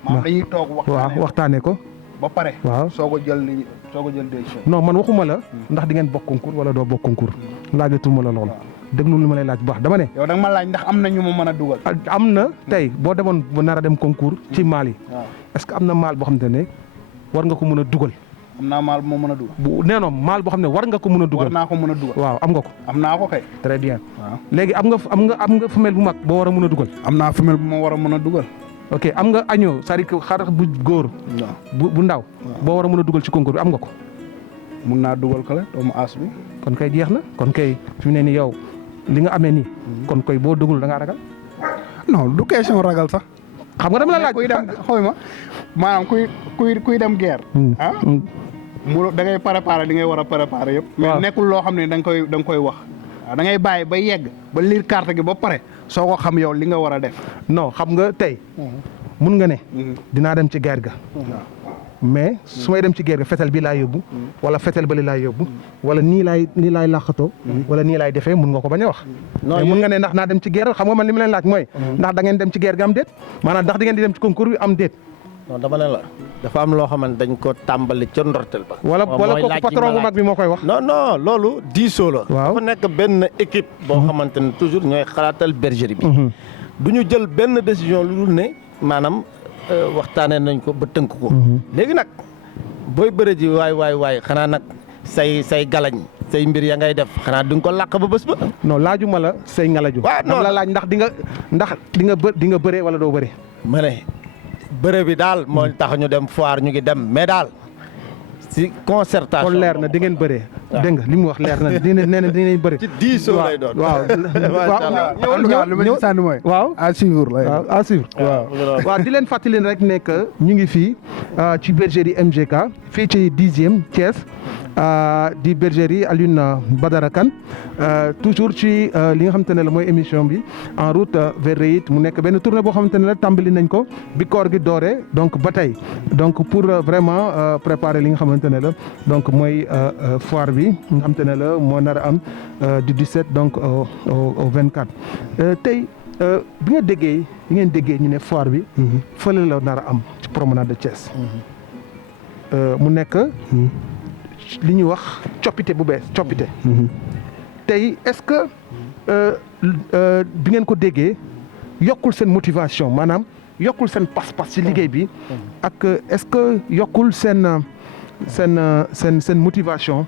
maanaam dañuy toog waxtaanee ko. ba pare. waaw soo ko jël décision. non man waxuma la ndax di ngeen bokk concours wala doo bokk concours laajatuma la loolu. déglu lu ma lay laaj bu baax dama ne. yow da nga ma laaj ndax am na ñu ma mën a dugal. am na tey boo demoon bu nar a dem concours ci maal yi. est-ce que am na maal boo xam ne war nga ko mën a dugal. am naa maal bu ma mën a dugal. nee na maal boo xam ne war nga ko mën a dugal. war naa ko mën a dugal. waaw am nga ko. am naa ko kay. très bien. waaw léegi am nga femelle bu mag boo war a mën a dugal. am naa femelle bu ma war a mën a dugal. ok am nga agneau c'est-à-dire que xar bu góor. bu ndaw. boo war a mën a dugal ci concours bi am nga ko. mun naa dugal ko la doomu aas bi. kon kay jeex na kon kay fi mu ne nii yow li nga amee nii. kon koy boo dugalul da ngaa ragal. non du question ragal sax. xam nga dama la laaj kuy dem xool ma maanaam kuy dem guerre. mu da ngay préparer li ngay war a préparer yëpp. mais nekkul loo xam ne da nga koy wax. waaw da ngay bàyyi ba yegg ba lire carte gi ba pare soo ko xam yow li nga war a def. non xam nga tey. mun nga ne. dinaa dem ci guerre ga. mais su may dem ci guerre ga fetel bi laay yóbbu. wala fetel bali laay yóbbu. wala nii laay làqatoo. wala nii laay defee mun nga ko bañ a wax. mais mun nga ne ndax naa dem ci guerre xam nga man li ma leen laaj mooy. ndax da ngeen dem ci guerre ga am déet maanaam ndax da ngeen di dem ci concours bi am déet. non dama ne la dafa am loo xamante dañ ko tàmbali ca ndorteel ba. wala kooku patron bu mag bi moo koy wax. non loolu diisoo la. waaw dafa nekk benn équipe. boo xamante ne toujours ñooy xalaatal bergerie bi. du ñu jël benn décision lu dul ne maanaam waxtaanee nañ ko ba tënk ko. léegi nag booy bëre ji waay xanaa nag say galañ say mbir ya ngay def xanaa di nga ko làq ba bés ba. non laajuma la say ngalaju. waaw non la laaj ndax di nga bëree wala doo bëree. ma ne bëre bi daal moo tax ñu dem foire ñu ngi dem mais daal si concertation. kon leer na di ngeen bëree. dégg nga li mu wax leer na nee na dinañ bëri. ci diisoo lay doon. waaw li ma ci sànni mooy. waaw à suivre lay waaw à suivre. waaw di leen fàttali rek ne que ñu ngi fii ci bergerie MGK fii ci 10e Thiès di bergerie Alioune Badara Kane toujours ci li nga xamante ne la mooy émission bi en route vers Réit mu nekk benn tournée boo xamante ne la tàmbali nañ ko bi koor gi dooree donc ba tey donc pour vraiment préparer li nga xamante ne la donc mooy foire bi nga xamante ne la moo nar a am du 17 donc au 24 tey bi ngeen déggee ñu ne foire bi fële la nar a am ci promenade de Thiès mu nekk li ñuy wax coppite bu bees coppite tey est-ce que bi ngeen ko déggee yokkul seen motivation maanaam yokkul seen pas-pas ci liggéey bi ak est-ce que yokkul seen motivation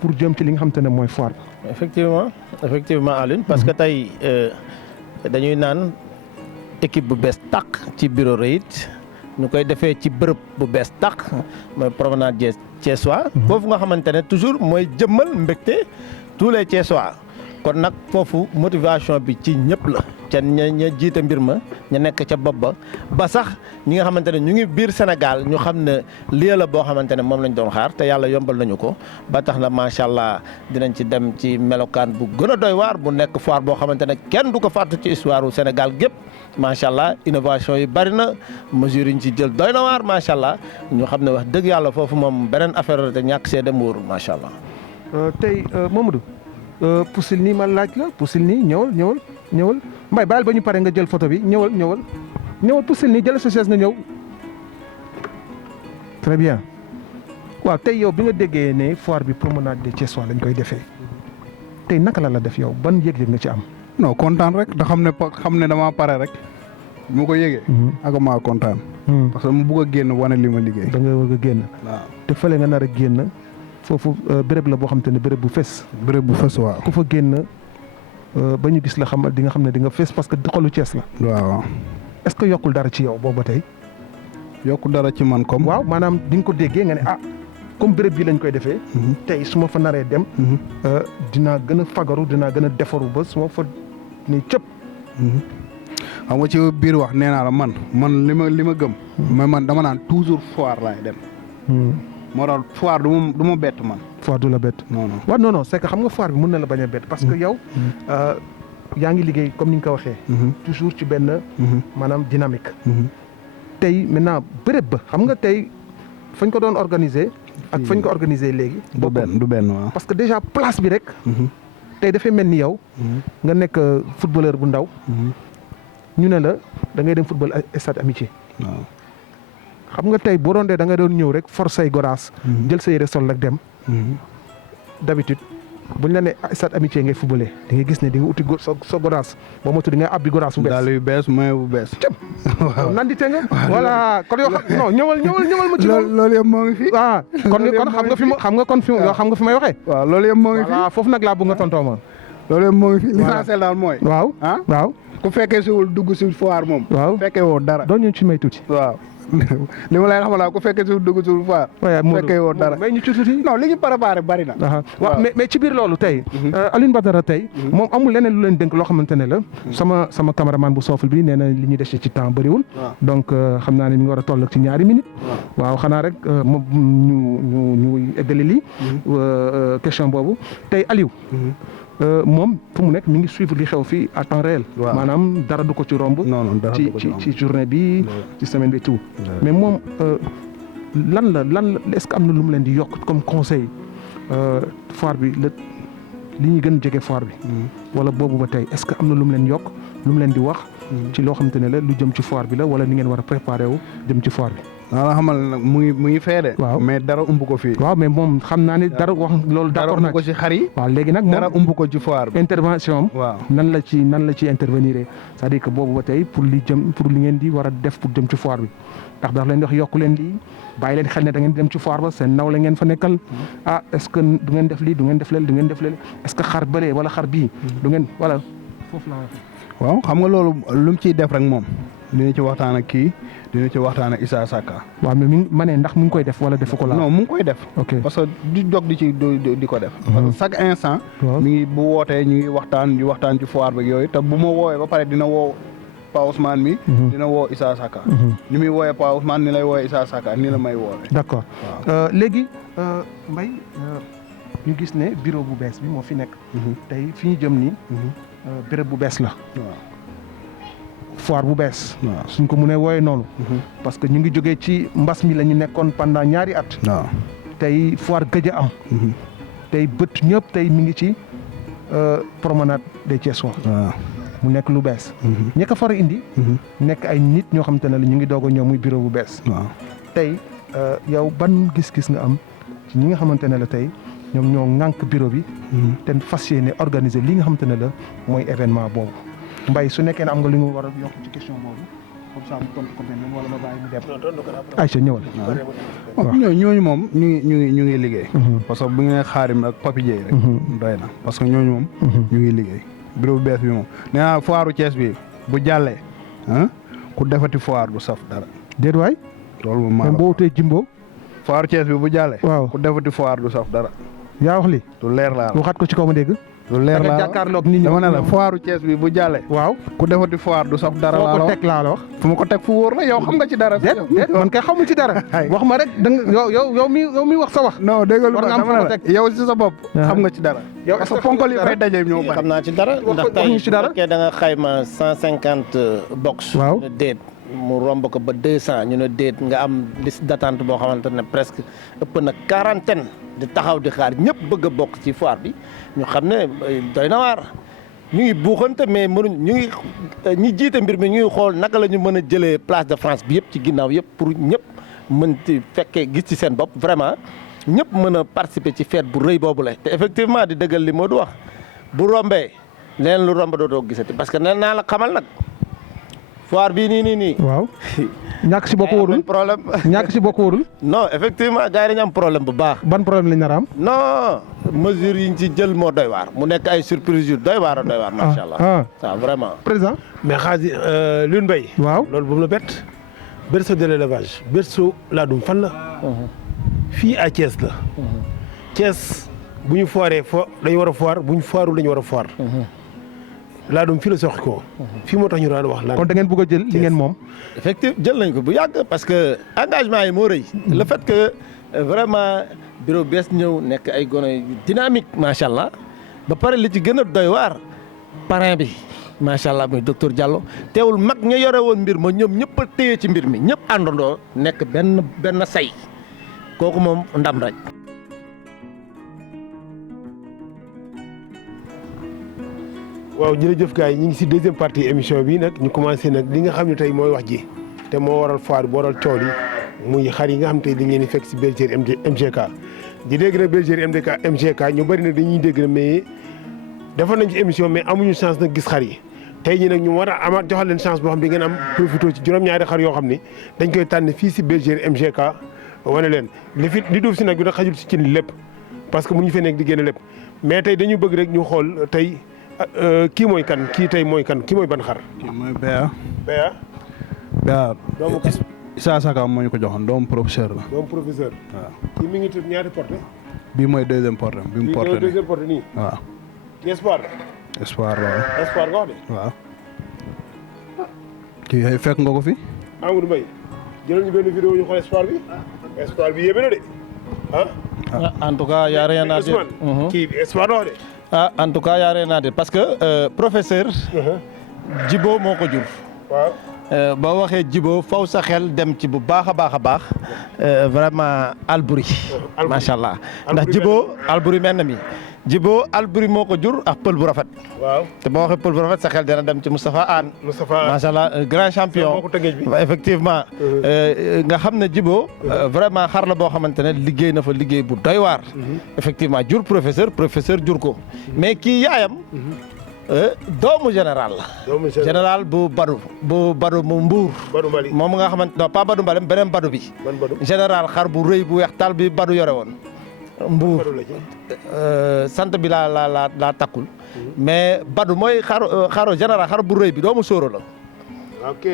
pour jëm ci li nga xamante ne mooy foire bi. effectivement Alioune parce que tey dañuy naan équipe bu bees tàq ci bureau Réit ñu koy defee ci bërëb bu bees tàq mooy promenade Thiessois foofu nga xamante ne toujours mooy jëmmal mbégte tous les Thiessois kon nag foofu motivation bi ci ñëpp la ca ña jiite mbir ma ña nekk ca bopp ba sax ñi nga xamante ne ñu ngi biir Sénégal ñu xam ne lii la boo xamante ne moom lañ doon xaar te yàlla yombal nañu ko ba tax na macha allah dinañ ci dem ci melokaan bu gën a doy waar bu nekk foire boo xamante ne kenn du ko fàttu ci histoire u Sénégal gépp macha allah innovation yi bari na mesures yi ñu ci jël doy na waar macha allah ñu xam ne wax dëgg yàlla foofu moom beneen affaire la te ñàkk see dem wóorul macha allah. tey Mamadou pusil nii ma laaj la pusil nii ñëwal Mbaye baal ba ñu pare nga jël photo bi ñëwal pusil nii jël sa chaise nga ñëw. très bien waaw tey yow bi nga déggee ne foire bi promenade de Thiessois lañ koy defee tey naka la def yow ban yëg-yëg nga ci am. non kontaan rek da xam ne damaa pare rek mu ko yëgee. ak maa kontaan. parce que mu bugg a génn wane li ma liggéey. da nga bëgg a génn. waaw te fële nga nar a génn foofu béréb la boo xam te ne béréb bu fes. béréb bu fes waaw. ku fa génn ba ñu gis la xam di nga xam ne di nga fes parce que xolu Thiès la. waaw. est-ce que yokkul dara ci yow boobu ba tey. yokkul dara ci man comme. waaw maanaam di nga ko déggee nga ne comme béréb bi lañ koy defee. tey su ma fa naree dem. dinaa gën a fagaru dinaa gën a defaru ba su ma fa ne cëpp. xam nga ci biir wax nee naa la man li ma gëm. mais man dama naan toujours foire laay dem. moo tax foire du ma bett man. foire du la bett. non non waaw non c'est que xam nga foire bi mën na la bañ a bett parce que yow. yaa ngi liggéey comme ni nga ko waxee. toujours ci benn. maanaam dynamique. tey maintenant béréb ba xam nga tey fañ ko doon organiser ak fañ ko organiser léegi. du benn waaw. parce que déjà place bi rek. tey dafay mel ni yow. nga nekk footballeur bu ndaw. ñu ne la da ngay dem football stade Amitié. waaw. xam nga tey boo doon dee da nga doon ñëw rek force say goraas. jël sa yére sol rek dem. d'habitude buñ la ne stade Amitié ngay footballé da ngay gis ne di nga uti sa goraas boo motu di nga abbi goraas bu bees. daal yu bees moyen bu bees. waaw nandite nga. voilà kon yoo xam non ñëwal ma ci loolu yëpp moo ngi fi. ah kon xam nga fi ma xam nga kon fi xam nga fi may waxee. waaw loolu yëpp moo ngi fi. voilà foofu nag laa bëgg nga tontoo ma. loolu yëpp moo ngi fi l'essentiel daal mooy. waaw waaw. ku fekkee siwul dugg si foire moom. waaw fekkee woo dara. doo ñëw ci may tuuti. waaw li ma lay xamal ku fekkee siwul dugg si foire. fekkee woo dara may ñu ci tuuti. non li ñu préparé bari na. waaw mais ci biir loolu tey. Alioune Badara tey. moom amul leneen lu leen dénk loo xamante ne la. sama cameraman bu sooful bi nee na li ñuy dese ci temps bëriwul. donc xam naa ne mi ngi war a toll ci 2 minutes. waaw xanaa rek moom ñu eggale lii. question boobu tey Aliou. moom fu mu nekk mi ngi suivre li xew fii à temps réel. maanaam dara du ko ci romb. ci journée bi ci semaine bi tout. mais moom lan la est-ce que am na lu mu leen di yokk comme conseil foire bi li ñuy gën jege foire bi. wala boobu ba tey est-ce que am na lu mu leen yokk lu mu leen di wax. ci loo xamante ne la lu jëm ci foire bi la wala ni ngeen war a préparer wu jëm ci foire bi. naa la xamal nag mu ngi feede. waaw mais dara umb ko fii. waaw mais moom xam naa ne dara wax loolu. d'accord naa ko ci xar yi. waaw léegi nag moom dara umb ko ci foire bi. intervention am. waaw nan la ci intervenir c'est-à-dire que boobu ba tey pour li ngeen di war a def pour jëm ci foire bi ndax daf leen di wax yokku leen lii bàyyi leen xel ne da ngeen di dem ci foire ba seen naw la ngeen fa nekkal est-ce que du ngeen def lii du ngeen def leen du ngeen def leen est-ce que xar bële wala xar bii du ngeen voilà foofu la. waaw xam nga loolu lu mu ciy def rek moom dina ci waxtaan ak kii dina ci waxtaan ak Issa Saka. waaw mais ma ne ndax mu ngi koy def wala defu ko la. non mu ngi koy def. ok parce que du jog di ko def. parce que chaque instant. mi ngi bu wootee ñu ngi waxtaan ci foire beeg yooyu te bu ma woowee ba pare dina woo Pa Ousmane mi. dina woo Issa Saka. ni muy woowee Pa Ousmane ni lay woowee Issa Saka ni la may woowee. d'accord léegi Mbaye ñu gis ne bureau bu bees bi moo fi nekk. tey fi ñu jëm nii. béréb bu bees la. foire bu bees. suñ ko mënee wooyee noonu. parce que ñu ngi jógee ci mbas mi la ñu nekkoon pendant 2 at. tey foire gëj a am. tey bët ñëpp tey mi ngi ci promenade des Thiessois. mu nekk lu bees. ñi ko far a indi. nekk ay nit ñoo xamante ne la ñu ngi doog a ñëw muy bureau bu bees. tey yow ban gis-gis nga am ci ñi nga xamante ne la tey ñoom ñoo ŋànk bureau bi. te fas yéene organiser li nga xamante ne la mooy événement boobu. Mbaye su nekkee ne am nga li nga war a yokk ci question boobu comme ça mu tontu ko benn wala ma bàyyi mu dem. Aïcha ñëwal. waaw ñooñu moom ñu ngi liggéey. parce que bu ngeen xaarim ak Papi Dieye rek. doy na parce que ñooñu moom. ñu ngi liggéey bureau bu bees bi moom nee naa foiru Thiès bi bu jàllee ku defati foire du saf dara. déet waay. loolu moom maa boo wutee Jimbo. foiru Thiès bi bu jàllee. waaw ku defati foire du saf dara. yaa wax li lu leer laa waxaat ko ci kaw ma dégg. lu leer laa jàkkaarloog nit ñi dama ne la foiru Thiès bi bu jàllee. waaw ku defati foire du saf dara. laa la wax foo ko teg laa la wax. fu ma ko teg fu wóor la yow xam nga ci dara. déet man kay xamul ci dara. wax ma rek da nga yow mi wax sa wax. non dégg nga dama ne la yow si sa bopp. xam nga ci dara. yow parce que ponkal yi fay daje ñoo bari. xam naa ci dara ndax tey su fekkee da nga xayma 150 box. waaw ñu ne déet mu romb ko ba 200 ñu ne déet nga am liste d'attente boo xamante ne presque ëpp na 40 di taxaw di xaar ñëpp bëgg a bokk ci foire bi ñu xam ne doy na waar ñu ngi buuxante mais mënuñ ñi jiite mbir mi ñu ngi xool naka la ñu mën a jëlee place de France bi yëpp ci ginnaaw yëpp pour ñëpp mën ci fekkee gis ci seen bopp vraiment ñëpp mën a participer ci fête bu rëy boobu la te effectivement di dëggal li Modou wax bu rombee leen lu romb dootoo gisati parce que nee naa la xamal nag foire bii nii. waaw ñàkk si bokk wóorul problème. ñàkk si bokk wóorul. non effectivement gars yi dañu am problème bu baax. ban problème lañ nar a am. non mesures yi ñu ci jël moo doy waar mu nekk ay surprise yu doy waar macha allah. waaw vraiment. président. mais xaasi Lune Mbaye. waaw loolu bu mu la bett. berceau de l'élevage berceau laadum fan la. fii à Thiès la. Thiès bu ñu foiree dañu war a foire bu ñu foirul dañu war a foire. laadum fii la soxi ko fii moo tax ñu daan wax. kon da ngeen bëgg a jël li ngeen moom. effectivement jël nañ ko bu yàgg parce que engagement yi moo rëy. le fait que vraiment bureau bees ñëw nekk ay gone dynamique macha allah ba pare li ci gën a doy waar parrain bi macha allah muy docteur Diallo teewul mag ña yore woon mbir ma ñoom ñëpp a téye ci mbir mi ñëpp àndandoo nekk benn say kooku moom ndam rek. waaw jërëjëf gars yi ñu ngi si deuxième partie émission bi nag ñu commencé nag li nga xam ne tey mooy wax ji te moo waral foire bi waral coow li muy xar yi nga xam tey dañ leen di fekk si bergerie MGK di dégg nag bergerie MGK ñu bëri nag dañuy dégg mais defoon nañ ci émission mais amuñu chance nag gis xar yi tey ñi nag ñu war a amaat joxal leen chance boo xam ne ngeen am profité ci juróom-ñaari xar yoo xam ne dañ koy tànn fii si bergerie MGK wane leen li duuf si nag bi nag xajul si cin lépp parce que mu ñu fee nekk di génne lépp mais tey dañu bëgg rek ñu xool tey kii mooy kan kii tey mooy kan kii mooy ban xar. kii mooy Béa. Béa. doomu kan Issa Saka moo ñu ko joxoon doomu professeur la. doomu professeur. waaw kii mi ngi tudd ñaari porté. bii mooy deuxième porté bi mu porté nii deuxième porté nii. waaw. kii espoir. espoir waaw. espoir nga wax de. waaw. kii ay fekk nga ko fi. Amadou Mbaye jëlal ñu benn vidéo ñu xool espoir bi. espoir bi yéeme na de ah. en tout cas y a rien à dire. kii espoir la wax de. ah en tout cas y a rien à dire parce que professeur. Djibo moo ko jur. waaw. boo waxee Djibo faw sa xel dem ci bu baax a baax vraiment Albouri. macha allah ndax Djibo Albouri mel na mi Djibo Albouri moo ko jur ak pël bu rafet. waaw te boo waxee pël bu rafet sa xel dina dem ci Moustapha Anne. Moustapha macha allah grand champion. effectivement nga xam ne Djibo vraiment xar la boo xamante ne liggéey na fa liggéey bu doy waar. effectivement jur professeur jur ko mais kii yaayam. doomu général la. général bu Badu mu Mbuur. moom nga xamante non pas Badu Mbalem beneen Badu bi. général xar bu rëy bu weex tal bi Badu yore woon. Mbuur sant bi laa takkul. mais Badu mooy xaro général xar bu rëy bi doomu sóoro la. ok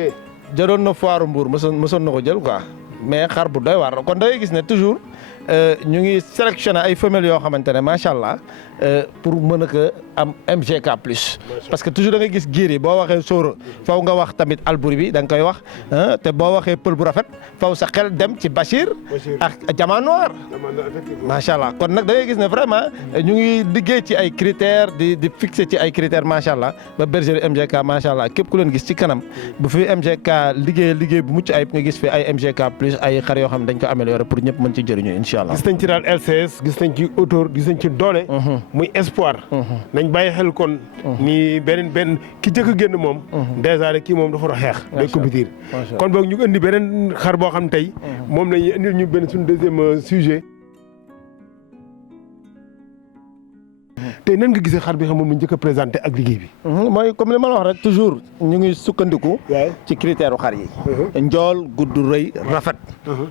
jëloon na foiru Mbuur mësoon na ko jël quoi mais xar bu doy waar kon da ngay gis ne toujours ñu ngi sélectionné ay femelles yoo xamante ne macha allah pour mën a ko am MGK plus. parce que toujours da ngay gis giir yi boo waxee sóoro faw nga wax tamit Albouri bi da nga koy wax te boo waxee pël bu rafet faw sa xel dem ci Bachir ak Diamant Noir macha allah kon nag da ngay gis ne vraiment ñu ngi liggéey ci ay critères di fixé ci ay critères macha allah ba bergerie MGK macha allah képp ku leen gis ci kanam bu fi MGK liggéey bu mucc ayib nga gis fi ay MGK plus ay xar yoo xam ne dañ ko amélioré pour ñëpp mën ci jëriñu incha allah. gis nañ ci daal LCS gis nañ ci auteur gis nañ ci doole. muy espoir. nañ bàyyi xel kon. ni benn ki jëkk a génn moom. dèjà rek kii moom dafa doon xeex. day compétir kon boog ñu indi beneen xar boo xam tey. moom la ñuy indil ñu benn suñu deuxième sujet. tey nan nga gisee xar bi xam moom mu njëkk a présenté ak liggéey bi. mooy comme li ma la wax rek toujours ñu ngi sukkandiku. ci critère u xar yi. njool gudd rëy rafet.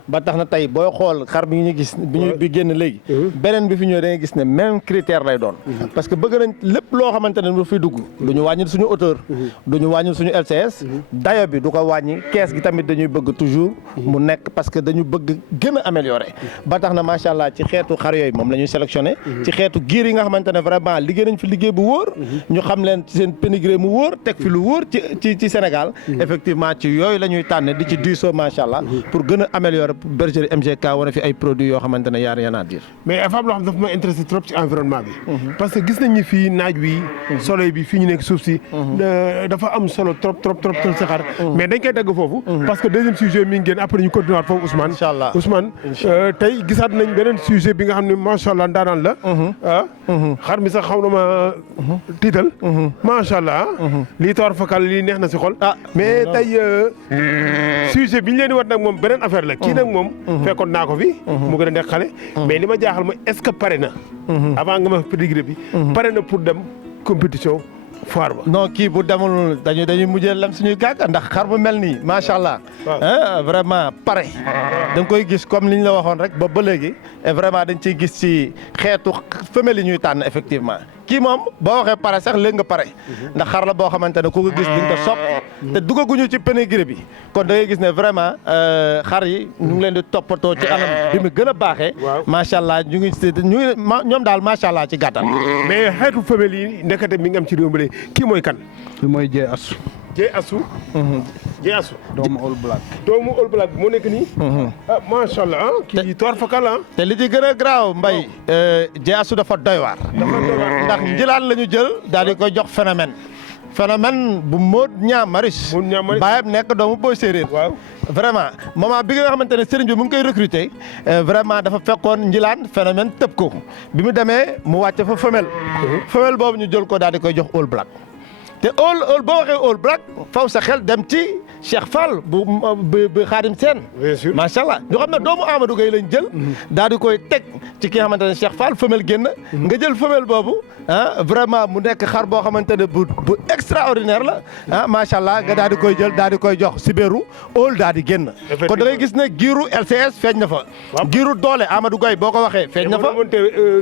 ba tax na tey booy xool xar bi ñu gis bi génn léegi. beneen bi fi ñëw da ngay gis ne même critère lay doon. parce que bëgg nañ lépp loo xamante ne du fi dugg. du ñu wàññil suñu hauteur. du ñu wàññil suñu LCS. dayo bi du ko wàññi kees gi tamit dañuy bëgg toujours. mu nekk parce que dañu bëgg gën a améliorer. ba tax na macha allah ci xeetu xar yooyu moom la ñuy sélectionné. ci xeetu giir yi nga xamante ne vraiment liggéey nañ fi liggéey bu wóor. ñu xam leen ci seen pénigré mu wóor teg fi lu wóor ci Sénégal. effectivement ci yooyu la ñuy tànn di ci diisoo macha allah. pour gën a améliorer bergerie MGK wane fi ay produits yoo xamante ne yaa rien à dire. mais dafa am loo xam dafa ma intéressé trop ci environnement bi. parce que gis nañ ni fii naaj wi. soleil bi fii ñu nekk suuf si. dafa am solo trop si xar. mais dañ koy dagg foofu. parce que deuxième sujet mi ngi génn après ñu continuer waat foofu Ousmane. incha allah Ousmane tey gisaat nañ beneen sujet bi nga xam ne macha allah ndaanaan la. xar mi sax xaw na ma tiital. macha allah. lii toor fakal lii neex na si xol. mais tey sujet bi ñu leen di wat nag moom beneen affaire la. kii nag moom. fekkoon naa ko fi. mu gën a nekk xale. mais li ma jaaxal mooy est-ce que pare na. avant nga ma pédigré bi. pare na pour dem compétition foire ba. non kii bu demul dañuy mujjee lem suñuy gàgg ndax xar bu mel nii macha allah. vraiment pare. da nga koy gis comme li ñu la waxoon rek ba léegi. et vraiment dañ ciy gis ci xeetu femelle yi ñuy tànn effectivement. kii moom boo waxee pare sax léegi nga pare. ndax xar la boo xamante ne ku ko gis di nga ko sopp te duggaguñu ci pénigré bi. kon da ngay gis ne vraiment xar yi ñu ngi leen di toppatoo ci anam bi mu gën a baaxee. macha allah ñu ngi ñoom daal macha allah ci gàttal. mais xeetu femelle yi ndekete mi ngi am ci réew mi kii mooy kan. kii mooy Jee Asu. Jee Asu. Jee Asu. doomu All Black. doomu All Black moo nekk nii. macha allah kii toor fakal te li ci gën a garaaw mbay. Jee Asu dafa doy waar. ndax njëlaat la ñu jël daal di koy jox phénomène. phénomène bu Modou Niang Maris. Modou Niang Maris baayam nekk doomu Boy Séeréer. waaw vraiment moment bi nga xamante ne sëriñ bi mu ngi koy recruter vraiment dafa fekkoon njilaan phénomène tëb ko bi mu demee mu wàcce fa femelle. femelle boobu ñu jël ko daal di koy jox All Black. te all boo waxee All Black faw sa xel dem ci Cheikh Fall bu Khadim Sène. bien sûr macha allah ñu xam ne doomu Amadou Gueye lañ jël. daal di koy teg ci ki nga xamante ne Cheikh Fall femelle génn. nga jël femelle boobu vraiment mu nekk xar boo xamante ne bu extraordinaire la macha allah nga daal di koy jël daal di koy jox Sibéru All daal di génn. kon da ngay gis ne giiru LCS feeñ na fa. giiru doole Amadou Gueye boo ko waxee feeñ na fa.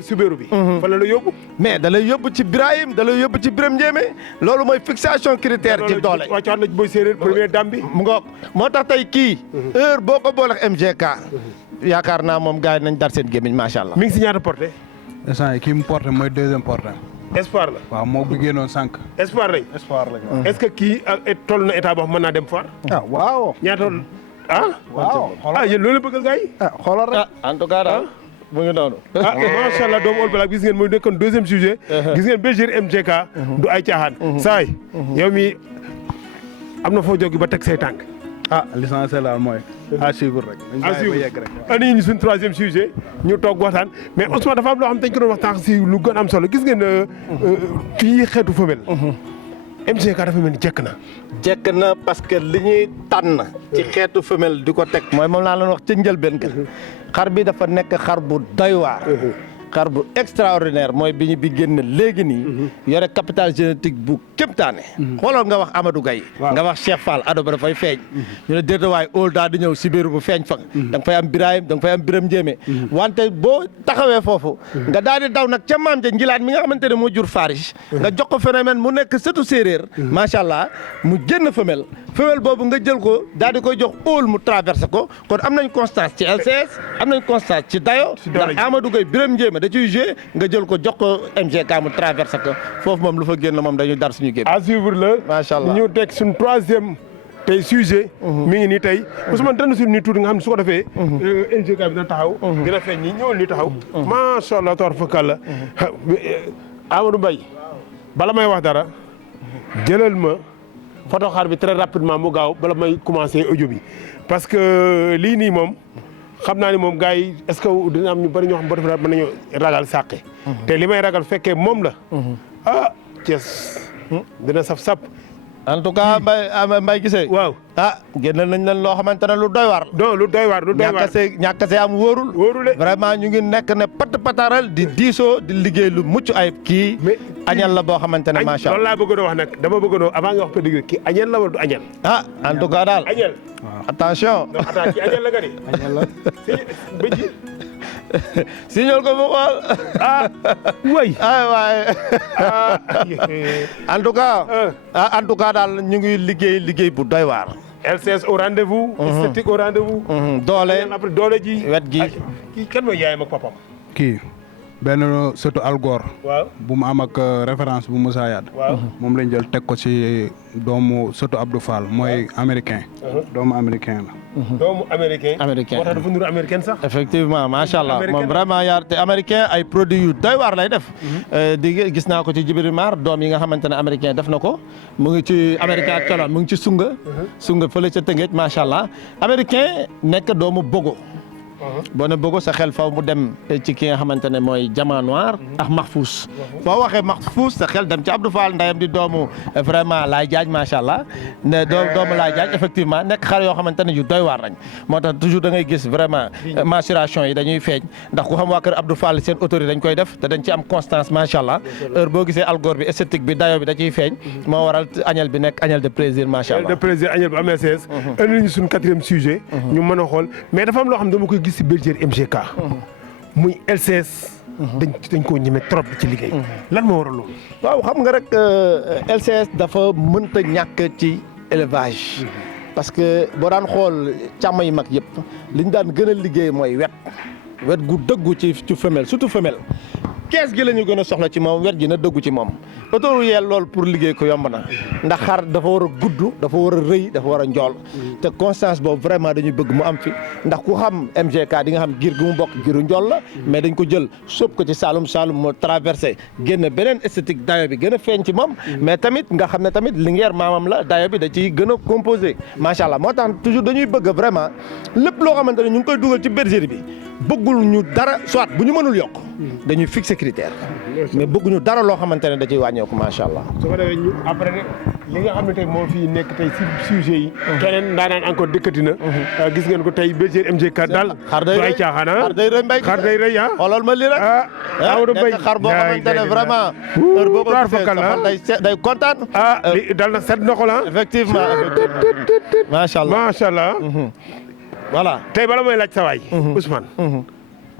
Sibéru bi. fan la yóbbu. mais da lay yóbbu ci Birahim da lay yóbbu ci Birame Ndiémé loolu mooy fixation critère ci doole. wàccaat na ci Boy Séeréer première dame bi. mu ngoog moo tax tey kii heure boo ko booleeg MGK yaakaar naa moom gars yi nañ dar seen gémmiñ macha allah. mi ngi si ñaata porté. instant yi kii mu porté mooy deuxième porté. espoir la. waaw moo bi génnoon sànq. espoir lañ. espoir lañ. est-ce que kii toll na état boo xam mën naa dem foire. waaw. ñaata waaw yéen loolu bëggal gars yi. xoolal rek. en tout cas daal mu ngi noonu. macha allah doomu All Black gis ngeen mooy nekkoon deuxième sujet. gis ngeen Bergerie MGK. du ay caaxaan. saay yow mi am na foo jógi ba teg say tànk. l'essentiel daal mooy. à suivre rek. à suivre andi ñu suñ troisième sujet ñu toog waxtaan mais Ousmane dafa am loo xam dañ ko doon waxtaan si lu gën am solo gis ngeen fii xeetu femelle. MGK dafa mel ni jekk na. jekk na parce que li ñuy tànn ci xeetu femelle di ko teg. mooy moom laa leen wax ca njëlbeen ga xar bi dafa nekk xar bu doy waar. xar bu extraordinaire mooy bi génn léegi nii. yore capital génétique bu kéemtaane. xoolal nga wax Amadou Gaye nga wax Cheikh Fall ado ba dafay feeñ. ñu ne déedéet waay All daal di ñëw Sibéru bu feeñ fa. da nga fay am Birahim da nga fay am Birame Ndiémé. wante boo taxawee foofu. nga daal di daw nag ca maam ja njilaan mi nga xamante ne moo jur Faris. nga jox ko phénomène mu nekk sëtu séeréer. macha allah mu génn femelle. femelle boobu nga jël ko daal di koy jox All mu traversé ko kon am nañ constance ci LCS am nañ constance ci dayo ndax Amadou Gaye Birame Ndiémé da ciy joué nga jël ko jox ko MGK mu traversé ko foofu moom lu fa génn moom dañuy dar suñu génn. à suivre la. macha allah ñu teg suñu troisième tey sujet. mi ngi nii tey Ousmane dana suñu nii tuuti nga xam ne su ko defee. MGK bi dina taxaw. gën a feeñ ñi ñëwal nii taxaw. macha allah tabaar fakal la. Amadou Mbaye bala may wax dara jëlal ma photo xar bi très rapidement mu gaaw bala may commencer audio bi parce que lii nii moom. xam naa ni moom gars yi est-ce que dina am ñu bari ñoo xam boo defee mën nañoo ragal sàqe te li may ragal fekkee moom la Thiès dina saf-sap en tout cas Mbaye gisee waaw génnal nañ leen loo xamante ne lu doy waar non lu doy waar ñàkk see am wóorul vraiment ñu ngi nekk ne pataral di diisoo di liggéey lu mucc ayib kii añal la boo xamante ne macha allah loolu laa bëggoon a wax nag dama bëggoon a avant nga wax pédigré kii añal la wala du añal en tout cas daal añal attention kii añal la nga ni añal la bëji signal ko mu xool way waaye en tout cas daal ñu ngi liggéey bu doy waar LCS au rendez-vous esthétique au rendez-vous doole après doole ji wet gi kii kan mooy yaayam ak papam kii benn sëtu Algor. waaw bu mu am ak référence bu Moussa Yade. waaw moom lañ jël teg ko ci doomu sëtu Abdou Fall mooy américain. doomu américain la. doomu américain. américain moo tax dafa nuru américain sax. effectivement macha allah moom vraiment yaar te américain ay produits yu doy waar lay def. di gis naa ko ci Djibril Mar doom yi nga xamante ne américain def na ko mu ngi ci américain ak coloon mu ngi ci sunga. sunga fële ca Tëngéej macha allah américain nekk doomu Bogo. boo ne Bogo sa xel faw mu dem ci ki nga xamante ne mooy Diamant Noir ak Mahfous boo waxee Mahfous sa xel dem ci Abdou Fall ndayam di doomu vraiment Laay Jaaj macha allah ne doomu Laay Jaaj effectivement nekk xar yoo xamante ne yu doy waar lañ moo tax toujours da ngay gis vraiment maturation yi dañuy feeñ ndax ku xam waa kër Abdou Fall seen autorité dañ koy def te dañ ci am constance macha allah heure boo gisee algor bi esthétique bi dayo bi da ciy feeñ moo waral añal bi nekk añal de plaisir macha allah de plaisir añal bu amee sees indi nañu suñu quatrième sujet ñu mën a xool mais dafa am loo xam ne dama koy gis si bergerie MGK muy LCS dañ koo ñeme trop ci liggéey lan moo waral loolu waaw xam nga rek LCS dafa mënta ñàkk ci élevage parce que boo daan xool càmm yi mag yëpp liñ daan gën a liggéey mooy wet gu dëggu ci femelle surtout femelle kees gi la ñu gën a soxla ci moom wet gi na dëggu ci moom autoroute yeel loolu pour liggéey ko yomb na ndax xar dafa war a gudd dafa war a rëy dafa war a njool te constance boobu vraiment dañuy bëgg mu am fi ndax ku xam MGK di nga xam giir gi mu bokk giiru njool la mais dañ ko jël sóob ko ci Saloum Saloum moo traversé génn beneen esthétique dayo bi gën a feeñ ci moom mais tamit nga xam ne tamit Linguère maamam la dayo bi da ciy gën a composé macha allah moo tax toujours dañuy bëgg vraiment lépp loo xamante ne ñu ngi koy dugal ci bergerie bi bëggul ñu dara soit bu ñu mënul yokk dañuy fixer critère mais bëgguñu dara loo xamante ne da ciy wàññeeku macha allah. su ko defee ñu après nag li nga xam ne tey moo fi nekk tey si sujet yi. keneen ndaanaan encore dëkkati na. gis ngeen ko tey bergerie MGK daal. xar day rëy xar day rëy mbay xar day rëy ah. xoolal ma lii rek. Amadou Mbaye nekk xar boo xamante ne vraiment. heure boo ko gisee day kontaan. li dal na set na ko la. effectivement macha allah macha allah. voilà tey bala may laaj sa waay. Ousmane.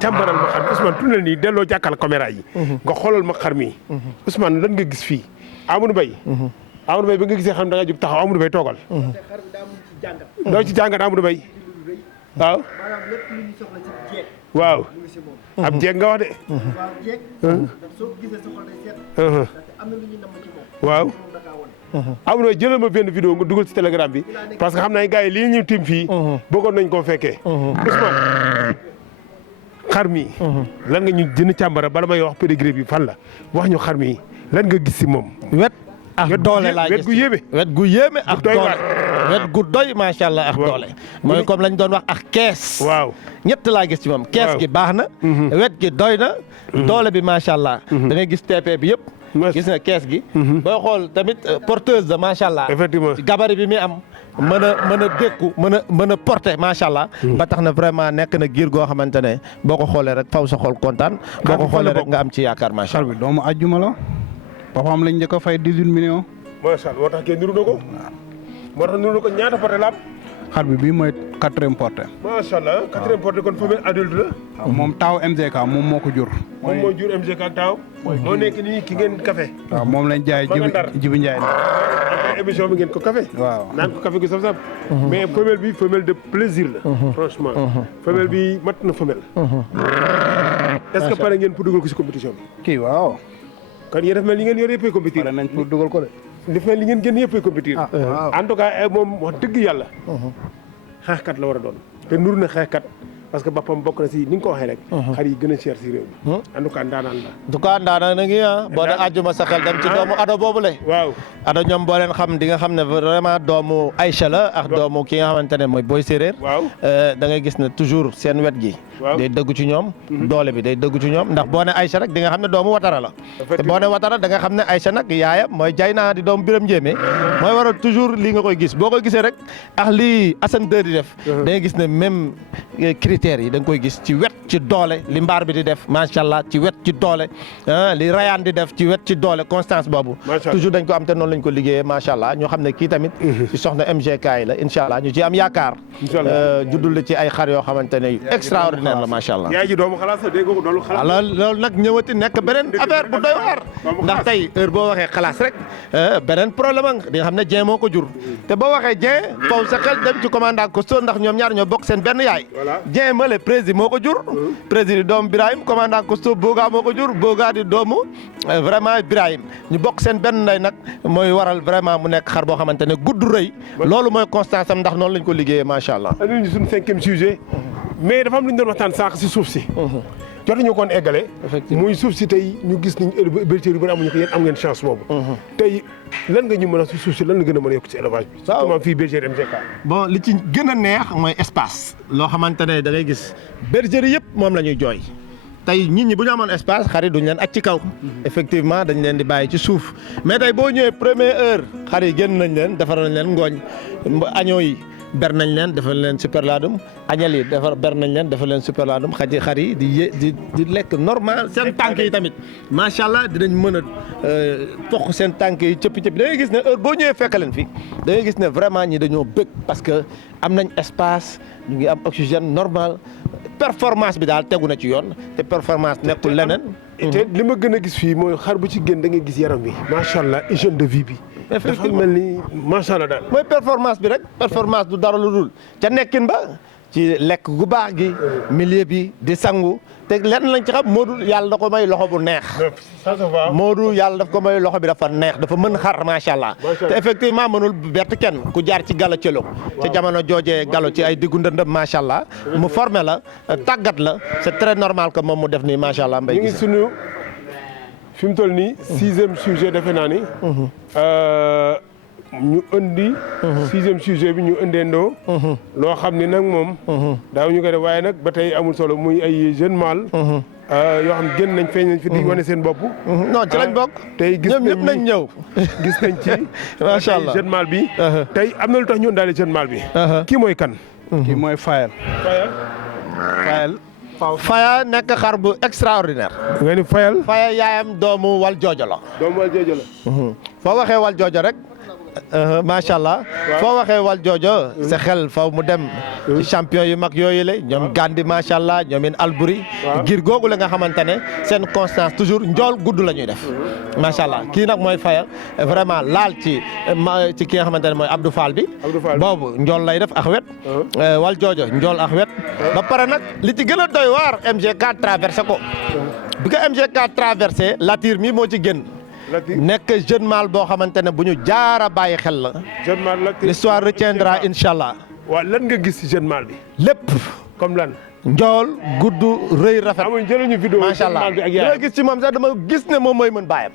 càmbaral ma xar mi Ousmane tunnel nii delloo jàkkal caméra yi. nga xoolal ma xar mi. Ousmane lan nga gis fii Amadou Mbaye. Amadou Mbaye ba nga gisee xam da nga jóg taxaw Amadou Mbaye toogal. doo ci jàngat Amadou Mbaye. waaw. waaw. ab jeeg nga wax de. waaw. Amadou Mbaye jëlal ma benn vidéo nga dugal ci Telegram bi parce que xam naa gars yi lii ñu tim fii. bëggoon nañ koo fekkee. Ousmane. xar mi lan nga ñu jën càmbara bala may wax pédigré bi fan la wax ñu xar mi lan nga gis si moom. wet ak doole laa gis wet gu yéeme. wet gu yéeme ak doole wet gu doy macha allah ak doole. mooy comme lañ doon wax ak kees. waaw ñett laa gis ci moom. kees gi baax na. wet gi doy na. doole bi macha allah. da ngay gis TP bi yëpp. gis na kees gi. booy xool tamit porteuse de macha allah. effectivement gabarit bi mi am. mën a dékku mën a porter macha allah. ba tax na vraiment nekk na giir goo xamante ne boo ko xoolee rek faw sa xool kontaan. boo ko xoolee rek nga am ci yaakaar macha allah. xar bi doomu àjjuma la. papaam lañ njëkk a fay 18 millions. macha allah moo tax kenn niru na ko. moo tax niru na ko ñaata porté la am. xar bi bii mooy 4e porté. macha allah 4e porté kon femelle adulte la. waaw moom taaw MGK moom moo ko jur. moom moo jur MGK ak taaw. moo nekk nii ki ngeen café. waaw moom lañ jaay Jibi Njaay la. émission bi ngeen ko café. waaw naan ko café gu saf-saf. mais femelle bi femelle de plaisir la. franchement femelle bi mat na femelle. est-ce que pare ngeen pour dugal ko si compétition bi. kii waaw. kon yéen daf mel ni ngeen yor yëppay compétir. pare nañ pour dugal ko de. daf mel ni ngeen gën yëppay compétir. waaw en tout cas moom wax dëgg yàlla. xeexkat la war a doon. te nur na xeexkat parce que boppam bokk na si ni nga ko waxee rek. xar yi gën a cher si réew mi. en tout cas ndaanaan la. en tout cas ndaanaan na ngi boo ne àjjuma sa xel dem ci doomu ado boobu le waaw ado ñoom boo leen xam di nga xam ne vraiment doomu Aïcha la ak doomu ki nga xamante ne mooy Boy Séeréer. waaw da ngay gis ne toujours seen wet gi. day dëggu ci ñoom. doole bi day dëggu ci ñoom ndax boo ne Aïcha rek di nga xam ne doomu Watara la. te boo ne Watara da nga xam ne Aïcha nag yaayam mooy jay naa di doomu Biram Njéeme. mooy waral toujours lii nga koy gis boo koy gisee rek ak lii Assane 2 di def. da ngay gis ne même critères yi da nga koy gis ci wet ci doole li mbaar bi di def macha allah ci wet ci doole li rayaan di def ci wet ci doole constance boobu. toujours dañ ko am te noonu lañ ko liggéeyee macha allah ñu xam ne kii tamit. ci soxna MGK yi la incha allah ñu ci am yaakaar. juddul ci ay xar yoo xamante ne extraordinaire la macha allah. yaay ji doomu xalaat sax dégg nga ko doolu xalaat. loolu nag ñëwati nekk beneen affaire bu doy waar. ndax tey heure boo waxee xalaas rek beneen problème nga di nga xam ne Dieng moo ko jur. te boo waxee Dieng foofu sa xel dem ci commandant Costaud ndax ñoom ñaar ñoo bokk seen benn yaay. Dieng Male président moo ko jur. président doomu Birahim commandant Costaud Boga moo ko jur Boga di doomu vraiment Birahim ñu bokk seen benn ndey nag mooy waral vraiment mu nekk xar boo xamante ne gudd rëy. loolu mooy constance am ndax noonu lañ ko liggéeyee macha allah. andi ñu suñu 5e sujet mais dafa am lu ñu doon waxtaan sànq si suuf si. jotuñu koon eggale. effectivement muy suuf si tey ñu gis ni bergerie yu bëri amuñu ko yéen am ngeen chance boobu. tey lan nga ñu mën a si suuf si lan la gën a mën a yokk ci élevage bi. waaw surtout fii bergerie MGK. bon li ci gën a neex mooy espace. loo xamante ne da ngay gis bergerie yëpp moom la ñuy jooy. tey nit ñi bu ñu amoon espace xar yi duñ leen aj ci kaw. effectivement dañ leen di bàyyi ci suuf mais tey boo ñëwee première heure xar yi génn nañ leen defar nañ leen ngooñ añoo yi. ber nañ leen defal leen superladum añal yi ber nañ leen defal leen superladum xar yi di lekk normal seen tànk yi tamit macha allah dinañ mën a toq seen tànk yi cëppi da ngay gis ne heure boo ñëwee fekk leen fi da ngay gis ne vraiment ñi dañoo bëgg parce que am nañ espace ñu ngi am oxygène normal performance bi daal tegu na ci yoon te performance nekkul leneen. te li ma gën a gis fii mooy xar bu ci gën da ngay gis yaram bi macha allah hygiène de vie bi. dafa mel ni macha allah daal. mooy performance bi rek performance du dara lu dul ca nekkin ba ci lekk gu baax gi milieu bi di sangu te lenn lañ ci xam Modou yàlla da ko may loxo bu neex Modou yàlla daf ko may loxo bi dafa neex dafa mën xar macha allah te effectivement mënul bett kenn ku jaar ci Gallo Thiello ca jamono joojee Gallo ci ay diggu ndëndëm macha allah mu formé la tàggat la c'est très normal que moom mu def nii macha allah mbay ñu ngi sunu fi mu toll nii 6e sujet defe naa ni ñu indi 6e sujet bi ñu indeendoo loo xam ni nag moom daaw ñu ko def waaye nag ba tey amul solo muy ay jeune mâle yoo xam génn nañ feeñ nañ fi di wane seen bopp non ci lañ bokk tey gis ñoom ñëpp nañ ñëw gis nañ ci macha allah jeune mâle bi tey am na lu tax ñu indaale jeune mâle bi kii mooy kan kii mooy Fayal Faya nekk xar bu extraordinaire nga ni Fayal Faya yaayam doomu wal joojo la doomu wal joojo la foo waxee wal joojo rek macha allah foo waxee wal joojo sa xel faw mu dem ci champion yu mag yooyu la ñoom Gandhi macha allah ñoom in Albouri ngir googu la nga xamante ne seen constance toujours njool gudd la ñuy def macha allah kii nag mooy Faya vraiment laal ci ki nga xamante ne mooy Abdou Fall bi boobu njool lay def ak wet wal joojo njool ak wet ba pare nag li ci gën a doy waar MG4 traversé ko bi ko MG4 traversé Latir mi moo ci génn nekk jeune mâle boo xamante ne bu ñu jaara bàyyi xel la. jeune mâle la l'histoire retiendra incha allah. waaw lan nga gis ci jeune mâle bi. lépp. comme lan. njool gudd rëy rafet. amuñ jëluñu vidéo macha allah li ma gis ci moom sax dama gis ne moom mooy mën bàyyam.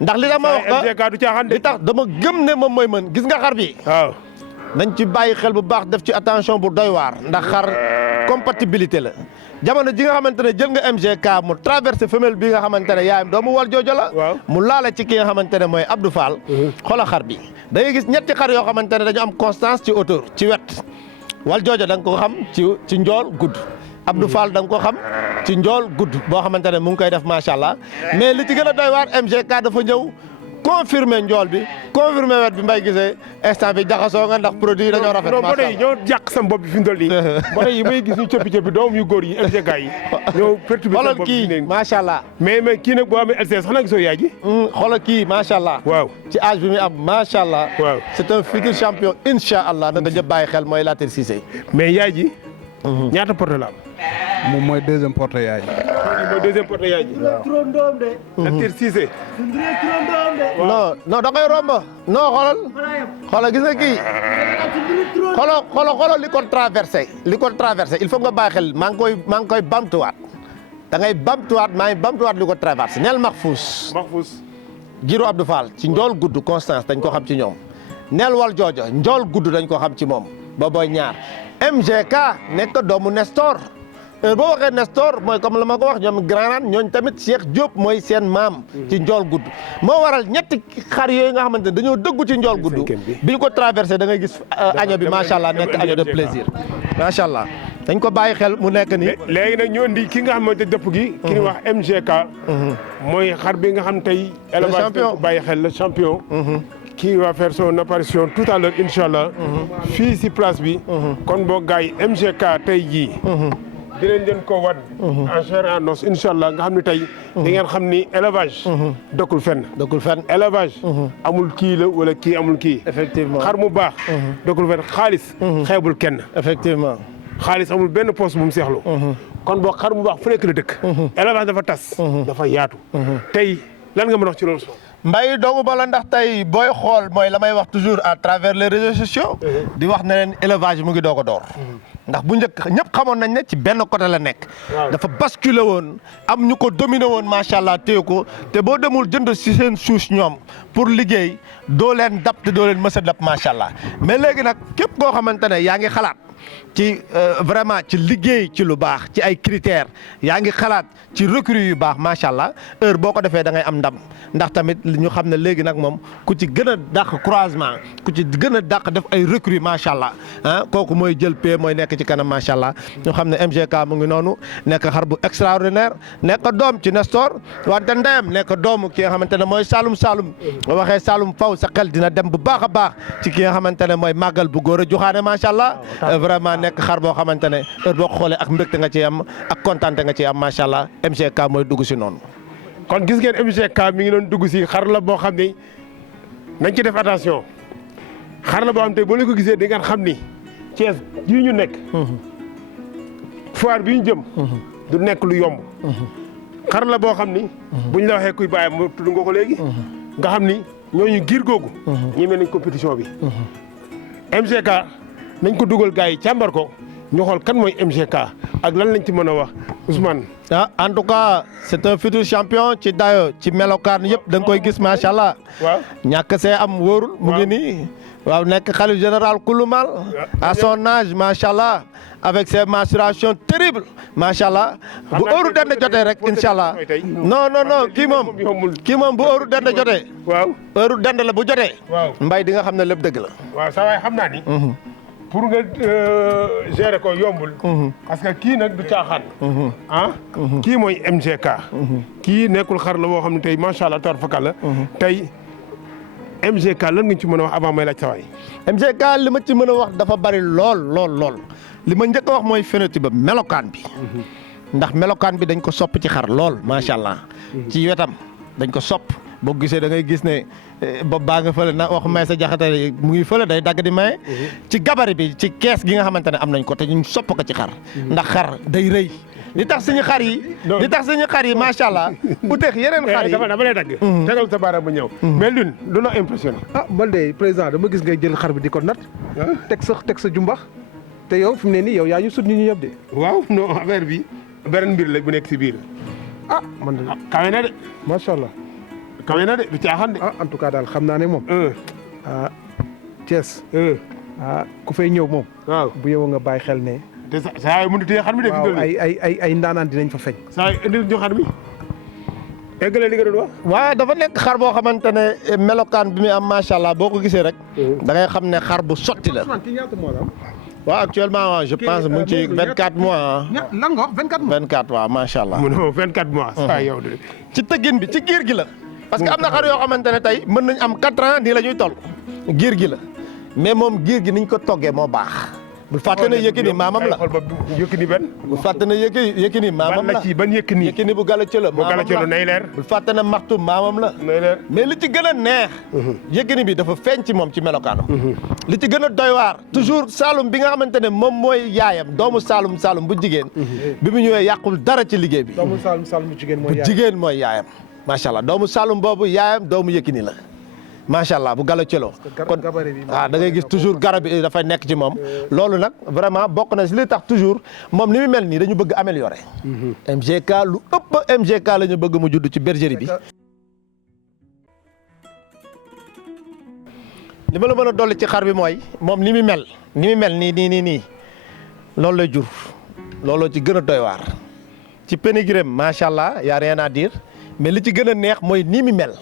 ndax li dama wax MG4 du caaxaan de. li tax dama gëm ne moom mooy mën gis nga xar bi. waaw. nañ ci bàyyi xel bu baax def ci attention bu doy waar ndax xar compatibilité la jamono ji nga xamante ne jël nga MG4 mu traversé femelle bi nga xamante ne yaayam doomu wal joojo la mu laale ci ki nga xamante ne mooy Abdou Fall xoola xar bi da ngay gis ñetti xar yoo xamante ne dañu am constance ci hauteur ci wet wal joojo da nga ko xam ci njool gudd Abdou Fall da nga ko xam ci njool gudd boo xamante ne mu ngi koy def macha allah mais li ci gën a doy waar MG4 dafa ñëw confirmé njool bi confirmé wet bi mbay gisee instant bi jaxasoo nga ndax produit yi dañoo rafet. non boo ñoo jàq sam bopp bi fi mu toll nii. boo yi may gis ñu coppi doom yu góor yi MG4 yi. ñoo perturbé sam bopp bi kii macha allah. mais kii nag boo amee LCS xanaa gisoo yaay ji. xoolal kii macha allah. waaw ci âge bi muy am macha allah. waaw c'est un futur champion incha allah na nga ñëpp bàyyi xel mooy Latir Cissé. mais yaay ji. ñaata porte la am. moom mooy 2e porte yaay ji. mooy 2e porte yaay ji. Latir Cissé. non da koy romb non xoolal gis nga kii xoolal li ko traversé il faut nga bàyyi xel maa ngi koy bamtuwaat da ngay bamtuwaat li ko traversé neel Mahfous Giro Abdou Fall ci njool gudd constance dañ ko xam ci ñoom neel wal joojo njool gudd dañ ko xam ci moom ba booy ñaar MG4 nekk doomu Nestor boo waxee Nestor mooy comme la ma ko wax ñoom Grand ñooñ tamit Cheikh Diop mooy seen maam ci njool gudd moo waral ñetti xar yooyu nga xamante ne dañoo dëggu ci njool gudd bi ñu ko traversé da ngay gis agneau bi macha allah nekk agneau de plaisir macha allah dañ ko bàyyi xel mu nekk nii léegi nag ñu indi ki nga xamante dëpp gi ki ñuy wax MG4 mooy xar bi nga xam tey élevage ko bàyyi xel le champion qui va faire son apparition tout à l'heure incha allah fii si place bi kon boo gars yi MG4 tey jii dinañ leen ko wan en chair en os incha allah nga xam ne tey di ngeen xam ni élevage dëkkul fenn élevage amul kii la wala kii amul kii effectivement xar mu baax dëkkul fenn xaalis xeebul kenn effectivement xaalis amul benn poste bu mu seexlu kon boo xar mu baax fu nekk la dëkk élevage dafa tas dafa yaatu tey lan nga mën a wax ci loolu mbay doogu bala ndax tey booy xool mooy la may wax toujours à travers les réseaux sociaux di wax ne leen élevage mu ngi doog a door ndax bu njëkk ñëpp xamoon nañ ne ci benn côté la nekk dafa basculé woon am ñu ko dominé woon macha allah téye ko te boo demul jënd si seen suus ñoom pour liggéey doo leen dab te doo leen mës a dab macha allah mais léegi nag képp koo xamante ne yaa ngi xalaat ci vraiment ci liggéey ci lu baax ci ay critères yaa ngi xalaat ci recrues yu baax macha allah heure boo ko defee da ngay am ndam ndax tamit ñu xam ne léegi nag moom ku ci gën a dàq croisement ku ci gën a dàq def ay recrues macha allah ah kooku mooy jël pay mooy nekk ci kanam macha allah ñu xam ne MG4 mu ngi noonu nekk xar bu extraordinaire nekk doom ci Nestor wante ndeyam nekk doomu ki nga xamante ne mooy Saloum boo waxee Saloum faw sa xel dina dem bu baax a baax ci ki nga xamante ne mooy màggal bu góor a joxaane macha allah vraiment nekk xar boo xamante ne heure boo ko xoolee ak mbégte nga ci am ak kontaante nga ci am macha allah MG4 mooy dugg si noonu. kon gis ngeen MG4 mi ngi doon dugg si xar la boo xam ni nañ ci def attention xar la boo xam te boo leen ko gisee di ngeen xam ni Thiès yi ñu nekk. foire bi ñu jëm. du nekk lu yomb. xar la boo xam ni. buñ la waxee kuy bàyyi mu tudd nga ko léegi. nga xam ni ñooñu giir googu. ñeme nañ compétition bi. MGK nañ ko dugal gars yi càmbar ko ñu xool kan mooy MGK ak lan lañ ci mën a wax Ousmane. ah en tout cas c'est un futur champion ci dayo ci melokaan yëpp da nga koy gis macha allah. waaw ñàkk see am wóorul. mu ngi nii waaw nekk xalif général Kouloumal. à son âge macha allah avec ses mensurations terribles macha allah. bu heure dend jotee rek incha allah. non non non kii moom bu heure dend jotee. waaw heure dend la bu jotee. waaw mbay di nga xam ne lépp dëgg la. waaw saa waay xam naa ni. pour nga gérer ko yombul. parce que kii nag du caaxaan. kii mooy MGK. kii nekkul xar la boo xam ne tey macha allah tabaar fakal la. tey MGK lan nga ci mën a wax avant may laaj saa waay. MGK li ma ci mën a wax dafa bari lool li ma njëkk a wax mooy phénotype ba melokaan bi. ndax melokaan bi dañ ko sopp ci xar lool macha allah. ci wetam dañ ko sopp boo gisee da ngay gis ne bopp baa nga fële na wax may sa jaxate mu ngi fële day dagg di maye. ci gabari bi ci kees gi nga xamante ne am nañ ko te ñu sopp ko ci xar. ndax xar day rëy. li tax suñu xar yi macha allah uteex yeneen xar yi dama lay dagg. tegal sa baaraam ba ñëw. mais lune du la impressionné. man de président dama gis ngay jël xar bi di ko nat. teg sa jumbax. te yow fi mu ne nii yow yaa ñu sut ñu ñëpp de. waaw non affaire bi beneen mbir la bu nekk si biir. man de kawe na de. macha allah. kawe na de du caaxaan de. en tout cas daal xam naa ne moom. Thiès. ku fay ñëw moom. waaw bu yow nga bàyyi xel ne. te saa yoo mënut a téye xar mi de. waaw ay ndaanaan dinañ fa feeñ. saa yoo indil ñu xar mi. eggale li nga doon wax. waaw dafa nekk xar boo xamante ne melokaan bi muy am macha allah boo ko gisee rek. da ngay xam ne xar bu sotti la. waaw actuellement je pense mu ngi ci 24 mois. lan nga wax 24 mois. 24 waaw macha allah. non 24 mois. saa yow de. ci tëggin bi ci giir gi la. parce que am na xar yoo xamante ne tey mën nañ am 4 ans nii la ñuy toll. giir gi la mais moom giir gi niñ ko toggee moo baax. bul fàtte ne Yékini maamam la. Yékini benn. bul fàtte ne Yékini maamam la. ban Yékini. Yékini bu gala cëla bu gala cëla nay leer. bul fàtte ne maxtu maamam la. nay leer mais li ci gën a neex. Yékini bi dafa feeñ ci moom ci melokaanam. li ci gën a doy waar toujours Saloum bi nga xamante ne moom mooy yaayam doomu Saloum bu jigéen. bi mu ñëwee yàqul dara ci liggéey bi. doomu Saloum bu jigéen mooy yaayam bu jigéen mooy yaayam. macha allah doomu Saloum boobu yaayam doomu Yékini la. macha allah bu gala cëloo kon da ngay gis toujours garab bi dafay nekk ci moom. loolu nag vraiment bokk na si li tax toujours moom ni mu mel nii dañu bëgg améliorer. MGK lu ëpp MGK la ñu bëgg mu judd ci bergerie bi. li ma la mën a dolli ci xar bi mooy moom ni mu mel nii loolu lay jur looloo ci gën a doy waar. ci pénigrème macha allah y a rien à dire mais li ci gën a neex mooy ni mu mel.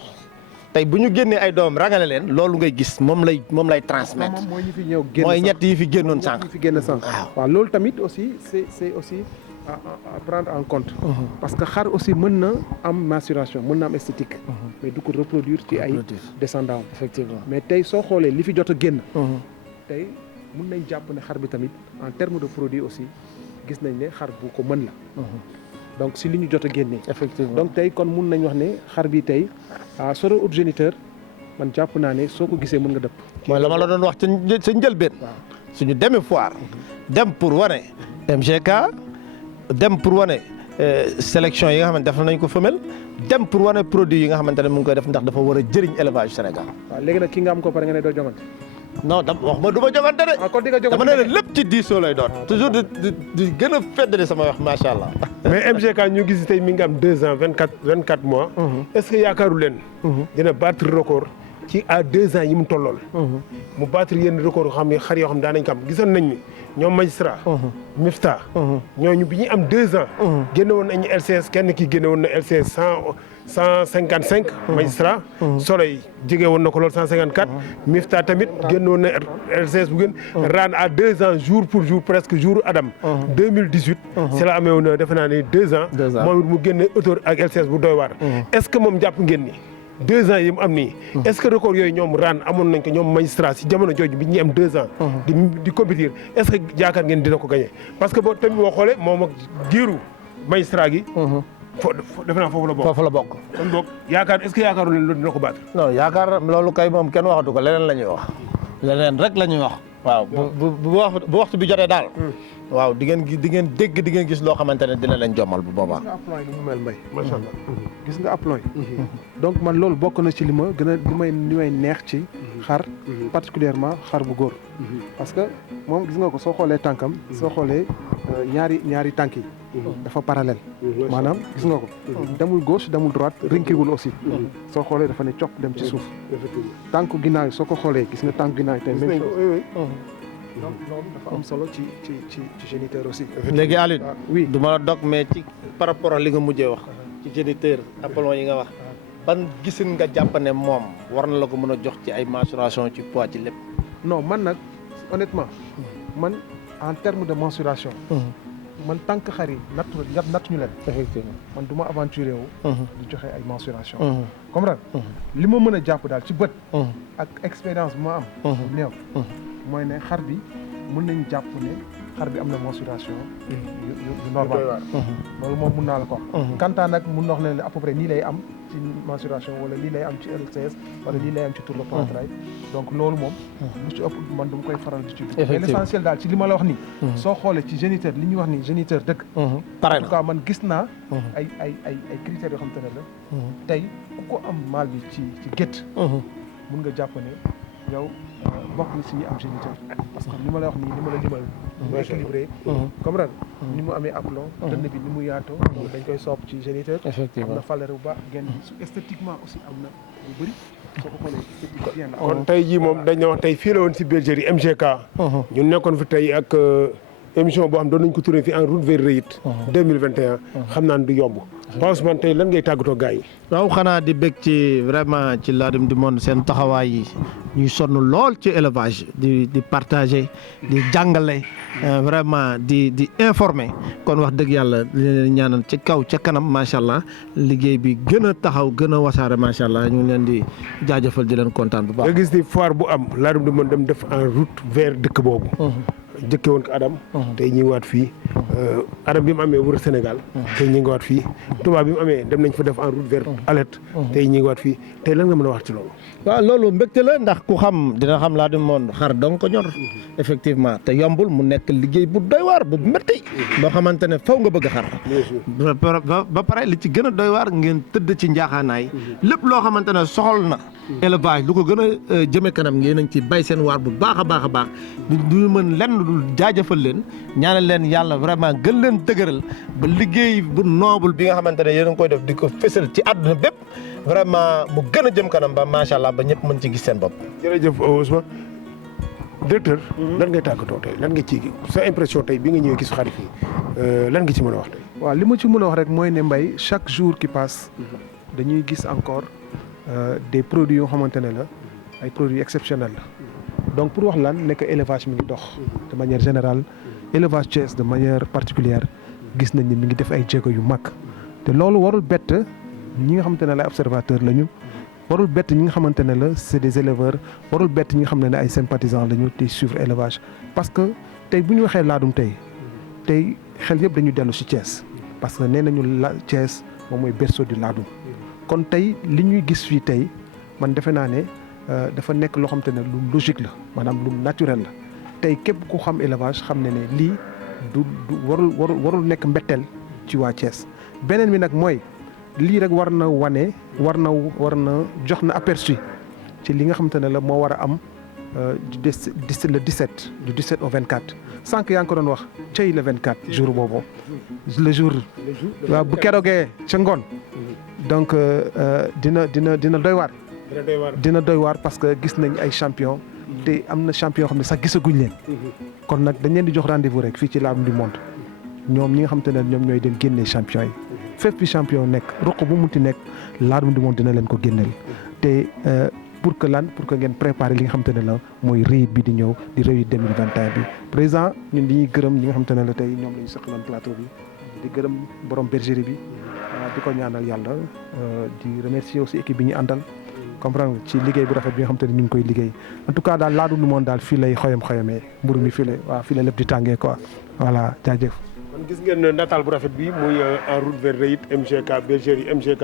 tey bu ñu génnee ay doom rangale leen loolu ngay gis moom lay transmettre. mooy ñi fi ñëw génn mooy ñett yi fi génnoon sànq. waaw loolu tamit aussi c'est aussi à prendre en compte. parce que xar aussi mën na am maturation mën na am esthétique. mais du ko reproduire ci ay descendants. effectivement mais tey soo xoolee li fi jot a génn. tey mën nañ jàpp ne xar bi tamit en terme de produit aussi gis nañ ne xar bu ko mën la. donc si li ñu jot a génnee. effectivement donc tey kon mun nañ wax ne xar bi tey soo doon ut géniteur man jàpp naa ne soo ko gisee mën nga dëpp. mooy la ma la doon wax sa njëlbeen. suñu demee foire dem pour wane MGK dem pour wane sélection yi nga xamante def nañ ko femelle dem pour wane produit yi nga xamante ne mu ngi koy def ndax dafa war a jëriñ élevage Sénégal. waaw léegi nag ki nga am ko pare nga ne doo jongante. non wax ma du ma jogante de. kon di nga jogante dama ne la lépp ci diisoo lay doon. toujours di gën a feddali sama wax macha allah. mais MGK ñu gis tey mi ngi am 2 ans 24 mois. est-ce que yaakaaru leen. dina battre record ci à 2 ans yi mu tollool. mu battre yenn record yoo xam ne xar yoo xam ne daan nañ ko am gisoon nañ ni ñoom magistrat. Mifta. ñooñu bi ñuy am 2 ans. génne woon nañu LCS kenn ki génne woon na LCS 155 magistrat. Soleil jege woon na ko lool 154. Mifta tamit génn woon na LCS bu gën. ran à 2 ans jour pour jour presque jour Adam. 2018. c'est la amee woon defe naa ne 2 ans. moom it mu génne auteur ak LCS bu doy waar. est-ce que moom jàpp ngeen ni 2 ans yi mu am nii. est-ce que record yooyu ñoom ran amoon nañ ko ñoom magistrat si jamono jooju bi ñuy am 2 ans. di compétir est-ce que yaakaar ngeen dina ko gagné parce que boo tamit boo xoolee moom ak giiru magistrat gi. defe naa foofu la bokk. foofu la bokk. kon boog yaakaar est-ce que yaakaaru leen loolu dina ko battre. non yaakaar loolu kay moom kenn waxatu ko leneen la ñuy wax. leneen rek la ñuy wax waaw bu waxtu bi jotee daal. waaw di ngeen dégg di ngeen gis loo xamante ne dina leen jommal bu boobaa. gis nga aplomb yi ni mu mel mbay. macha allah gis nga aplomb yi. donc man loolu bokk na ci li ma gën a li may neex ci xar. particulièrement xar bu góor. parce que moom gis nga ko soo xoolee tànkam. soo xoolee ñaari tànk yi. dafa parallèle. maanaam gis nga ko. demul gauche demul droite rinkiwul aussi. soo xoolee dafa ne cop dem ci suuf. tànku ginnaaw yi soo ko xoolee gis nga tànku ginnaaw yi tey même chose. donc loolu dafa am solo ci géniteur aussi. léegi Alioune. oui du ma la dog mais ci par rapport ak li nga mujjee wax. ci géniteur apollon yi nga wax. ban gisin nga jàpp ne moom war na la ko mën a jox ci ay mensuration ci poids ci lépp. non man nag honnêtement man en terme de mensuration. man tant que xar yi nattuñu leen. effectivement man du ma aventuré wu. di joxe ay mensuration. comprendre li ma mën a jàpp daal ci bët. ak expérience bu ma am. néew. mooy ne xar bi mën nañ jàpp ne xar bi am na mensuration yu normal. loolu moom mun naa la ko wax. kantaa nag mun na wax ne à peu près nii lay am ci mensuration wala lii lay am ci LCS wala lii lay am ci tour de poitrail donc loolu moom lu ci ëpp man du ma koy faral di ci dugg. mais l'essentiel daal ci li ma la wax nii. soo xoolee ci géniteur li ñuy wax nii géniteur dëgg. pare en tout cas man gis naa ay critères yoo xam te ne la tey ku ko am maal bi ci gétt mun nga jàpp ne yow bokk na si ñi am géniteur parce que li ma la wax nii li ma la limal mu équilibré comprendre ni mu amee aplomb dënn bi ni mu yaatoo donc dañ koy sopp ci géniteur am na falere bu baax genn su esthétiquement aussi am na lu bëri soo ko xoolee esthétique bien la kon tey jii moom dañ wax tey fii la woon si bergerie MGK ñun nekkoon fi tey ak émission boo xam doon nañ ko tourné fii en route vers Réit 2021 xam naa ne du yomb Pa Ousmane tey lan ngay tàggatoo gars yi. waaw xanaa di bég ci vraiment ci Ladoum du Monde seen taxawaay yi ñuy sonn lool ci élevage di partager di jàngale vraiment di informer kon wax dëgg yàlla di leen ñaanal ci kaw ca kanam macha allah liggéey bi gën a taxaw gën a wasaare macha allah ñu ngi leen di jaajëfal di leen kontaan bu baax. nga gis ni foire bu am Ladoum du Monde dem def en route vers dëkk boobu. jëkke woon ko Adam tey ñi ngi waat fii Adam bi mu amee wër Sénégal tey ñi ngi waat fii Touba bi mu amee dem nañ fa def en route vers Alette tey ñi ngi waat fii tey lan nga mën a wax ci loolu waaw loolu mbégte la ndax ku xam dina xam Ladoum Monde xar dong ko ñor effectivement te yombul mu nekk liggéey bu doy waar bu métti boo xamante ne faw nga bëgg xar ba pare li ci gën a doy waar ngeen tëdd ci njaaxaanaay lépp loo xamante ne soxal na élevage lu ko gën a jëme kanam ngeen nañ ci bay seen waar bu baax a baax a baax du mën lenn jaajëfal leen ñaanal leen yàlla vraiment gën leen dëgëral ba liggéey bu noble bi nga xamante ne yéen a ngi koy def di ko fësal ci àdduna bépp vraiment mu gën a jëm kanam ba macha allah ba ñëpp mën ci gis seen bopp. jërëjëf Ousmane directeur. lan ngay tàggatoo tey lan nga ci sa impression tey bi nga ñëwee gis xarit yi lan nga ci mën a wax tey. waaw li ma ci mën a wax rek mooy ne mbay chaque jour qui passe dañuy gis encore des produits yoo xamante ne la ay produits exceptionnels la. donc pour wax lan nekk élevage mi ngi dox de manière générale élevage Thiès de manière particulière gis nañ ni mi ngi def ay jéego yu mag te loolu warul bett ñi nga xamante ne la ay observateurs lañu warul bett ñi nga xamante ne la c'est des éleveurs warul bett ñi nga xam ne ay sympathisants lañu di suivre élevage parce que tey bu ñu waxee Ladoum tey xel yëpp dañu dellu ci Thiès parce que nee nañu la Thiès moom mooy berceau du Ladoum kon tey li ñuy gis fii tey man defe naa ne dafa nekk loo xamante ne lu logique la maanaam lu naturel la tey képp ku xam élevage xam ne lii du warul nekk mbetteel ci waa Thiès beneen bi nag mooy lii rek war na wane war na jox na aperçu ci li nga xamante ne la moo war a am le 17 du 17 au 24 sànq yaa ngi ko doon wax cey le 24 jour boobu le jour waaw bu keroogee ca ngoon donc dina doy waar dina doy waar parce que gis nañ ay champion te am na champion xam ne sax gisaguñ leen kon nag dañ leen di jox rendez-vous rek fii ci Ladoum du Monde ñoom ñi nga xamante ne ñoom ñooy dem génnee champion yi fépp fi champion nekk ruq bu munti nekk Ladoum du Monde dina leen ko génneel te pour que ngeen préparer li nga xamante ne la mooy Réit bi di ñëw di Réit 2021 bi président ñun dañuy gërëm ñi nga xamante ne la tey ñoom la ñu sëqaloon plateau bi di gërëm borom bergerie bi di ko ñaanal yàlla di remercier aussi équipe bi ñu àndal comprendre ci liggéey bu rafet bi nga xamante ne ñu ngi koy liggéey en tout cas daal Ladoum du Monde daal fii lay xoyamee mburu mi fii la lépp di tàngee quoi voilà jaajëf. kon gis ngeen nataal bu rafet bi muy en route vers Réit MGK bergerie MGK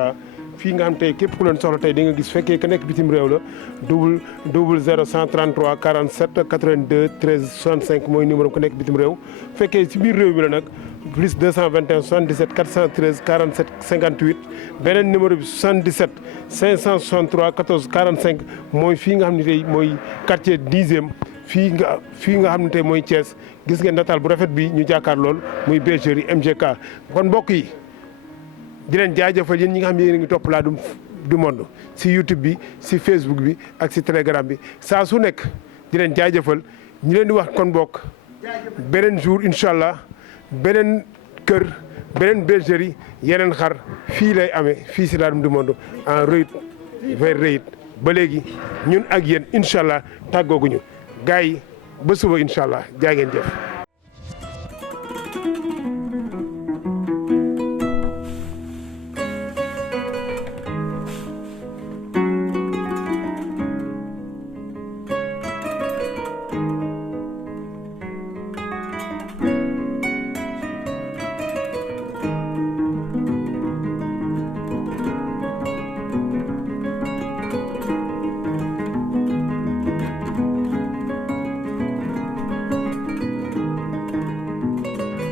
fii nga xam tey képp ku leen soxla tey di nga gis fekkee ka nekk bitim réew la 0 47 82 13 65 mooy numéro ku nekk bitim réew fekkee ci biir réew mi la nag plus 221 77 413 47 58 beneen numéro bi 77 563 14 45 mooy fii nga xam ne tey mooy quartier 10e fii nga xam ne tey mooy Thiès gis ngeen nataal bu rafet bi ñu jàkkaar lool muy bergerie MGK kon mbokk yi di leen jaajëfal yéen ñi nga xam ne yéen a ngi topp Ladoum du Monde si YouTube bi si Facebook bi ak si Telegram bi saa su nekk di leen jaajëfal ñu leen di wax kon bokk beneen jour incha allah beneen kër beneen bergerie yeneen xar fii lay amee fii si Ladoum du Monde en route vers Réit ba léegi ñun ak yéen incha allah tàggooguñu gars yi ba suba incha allah jaa ngeen jëf.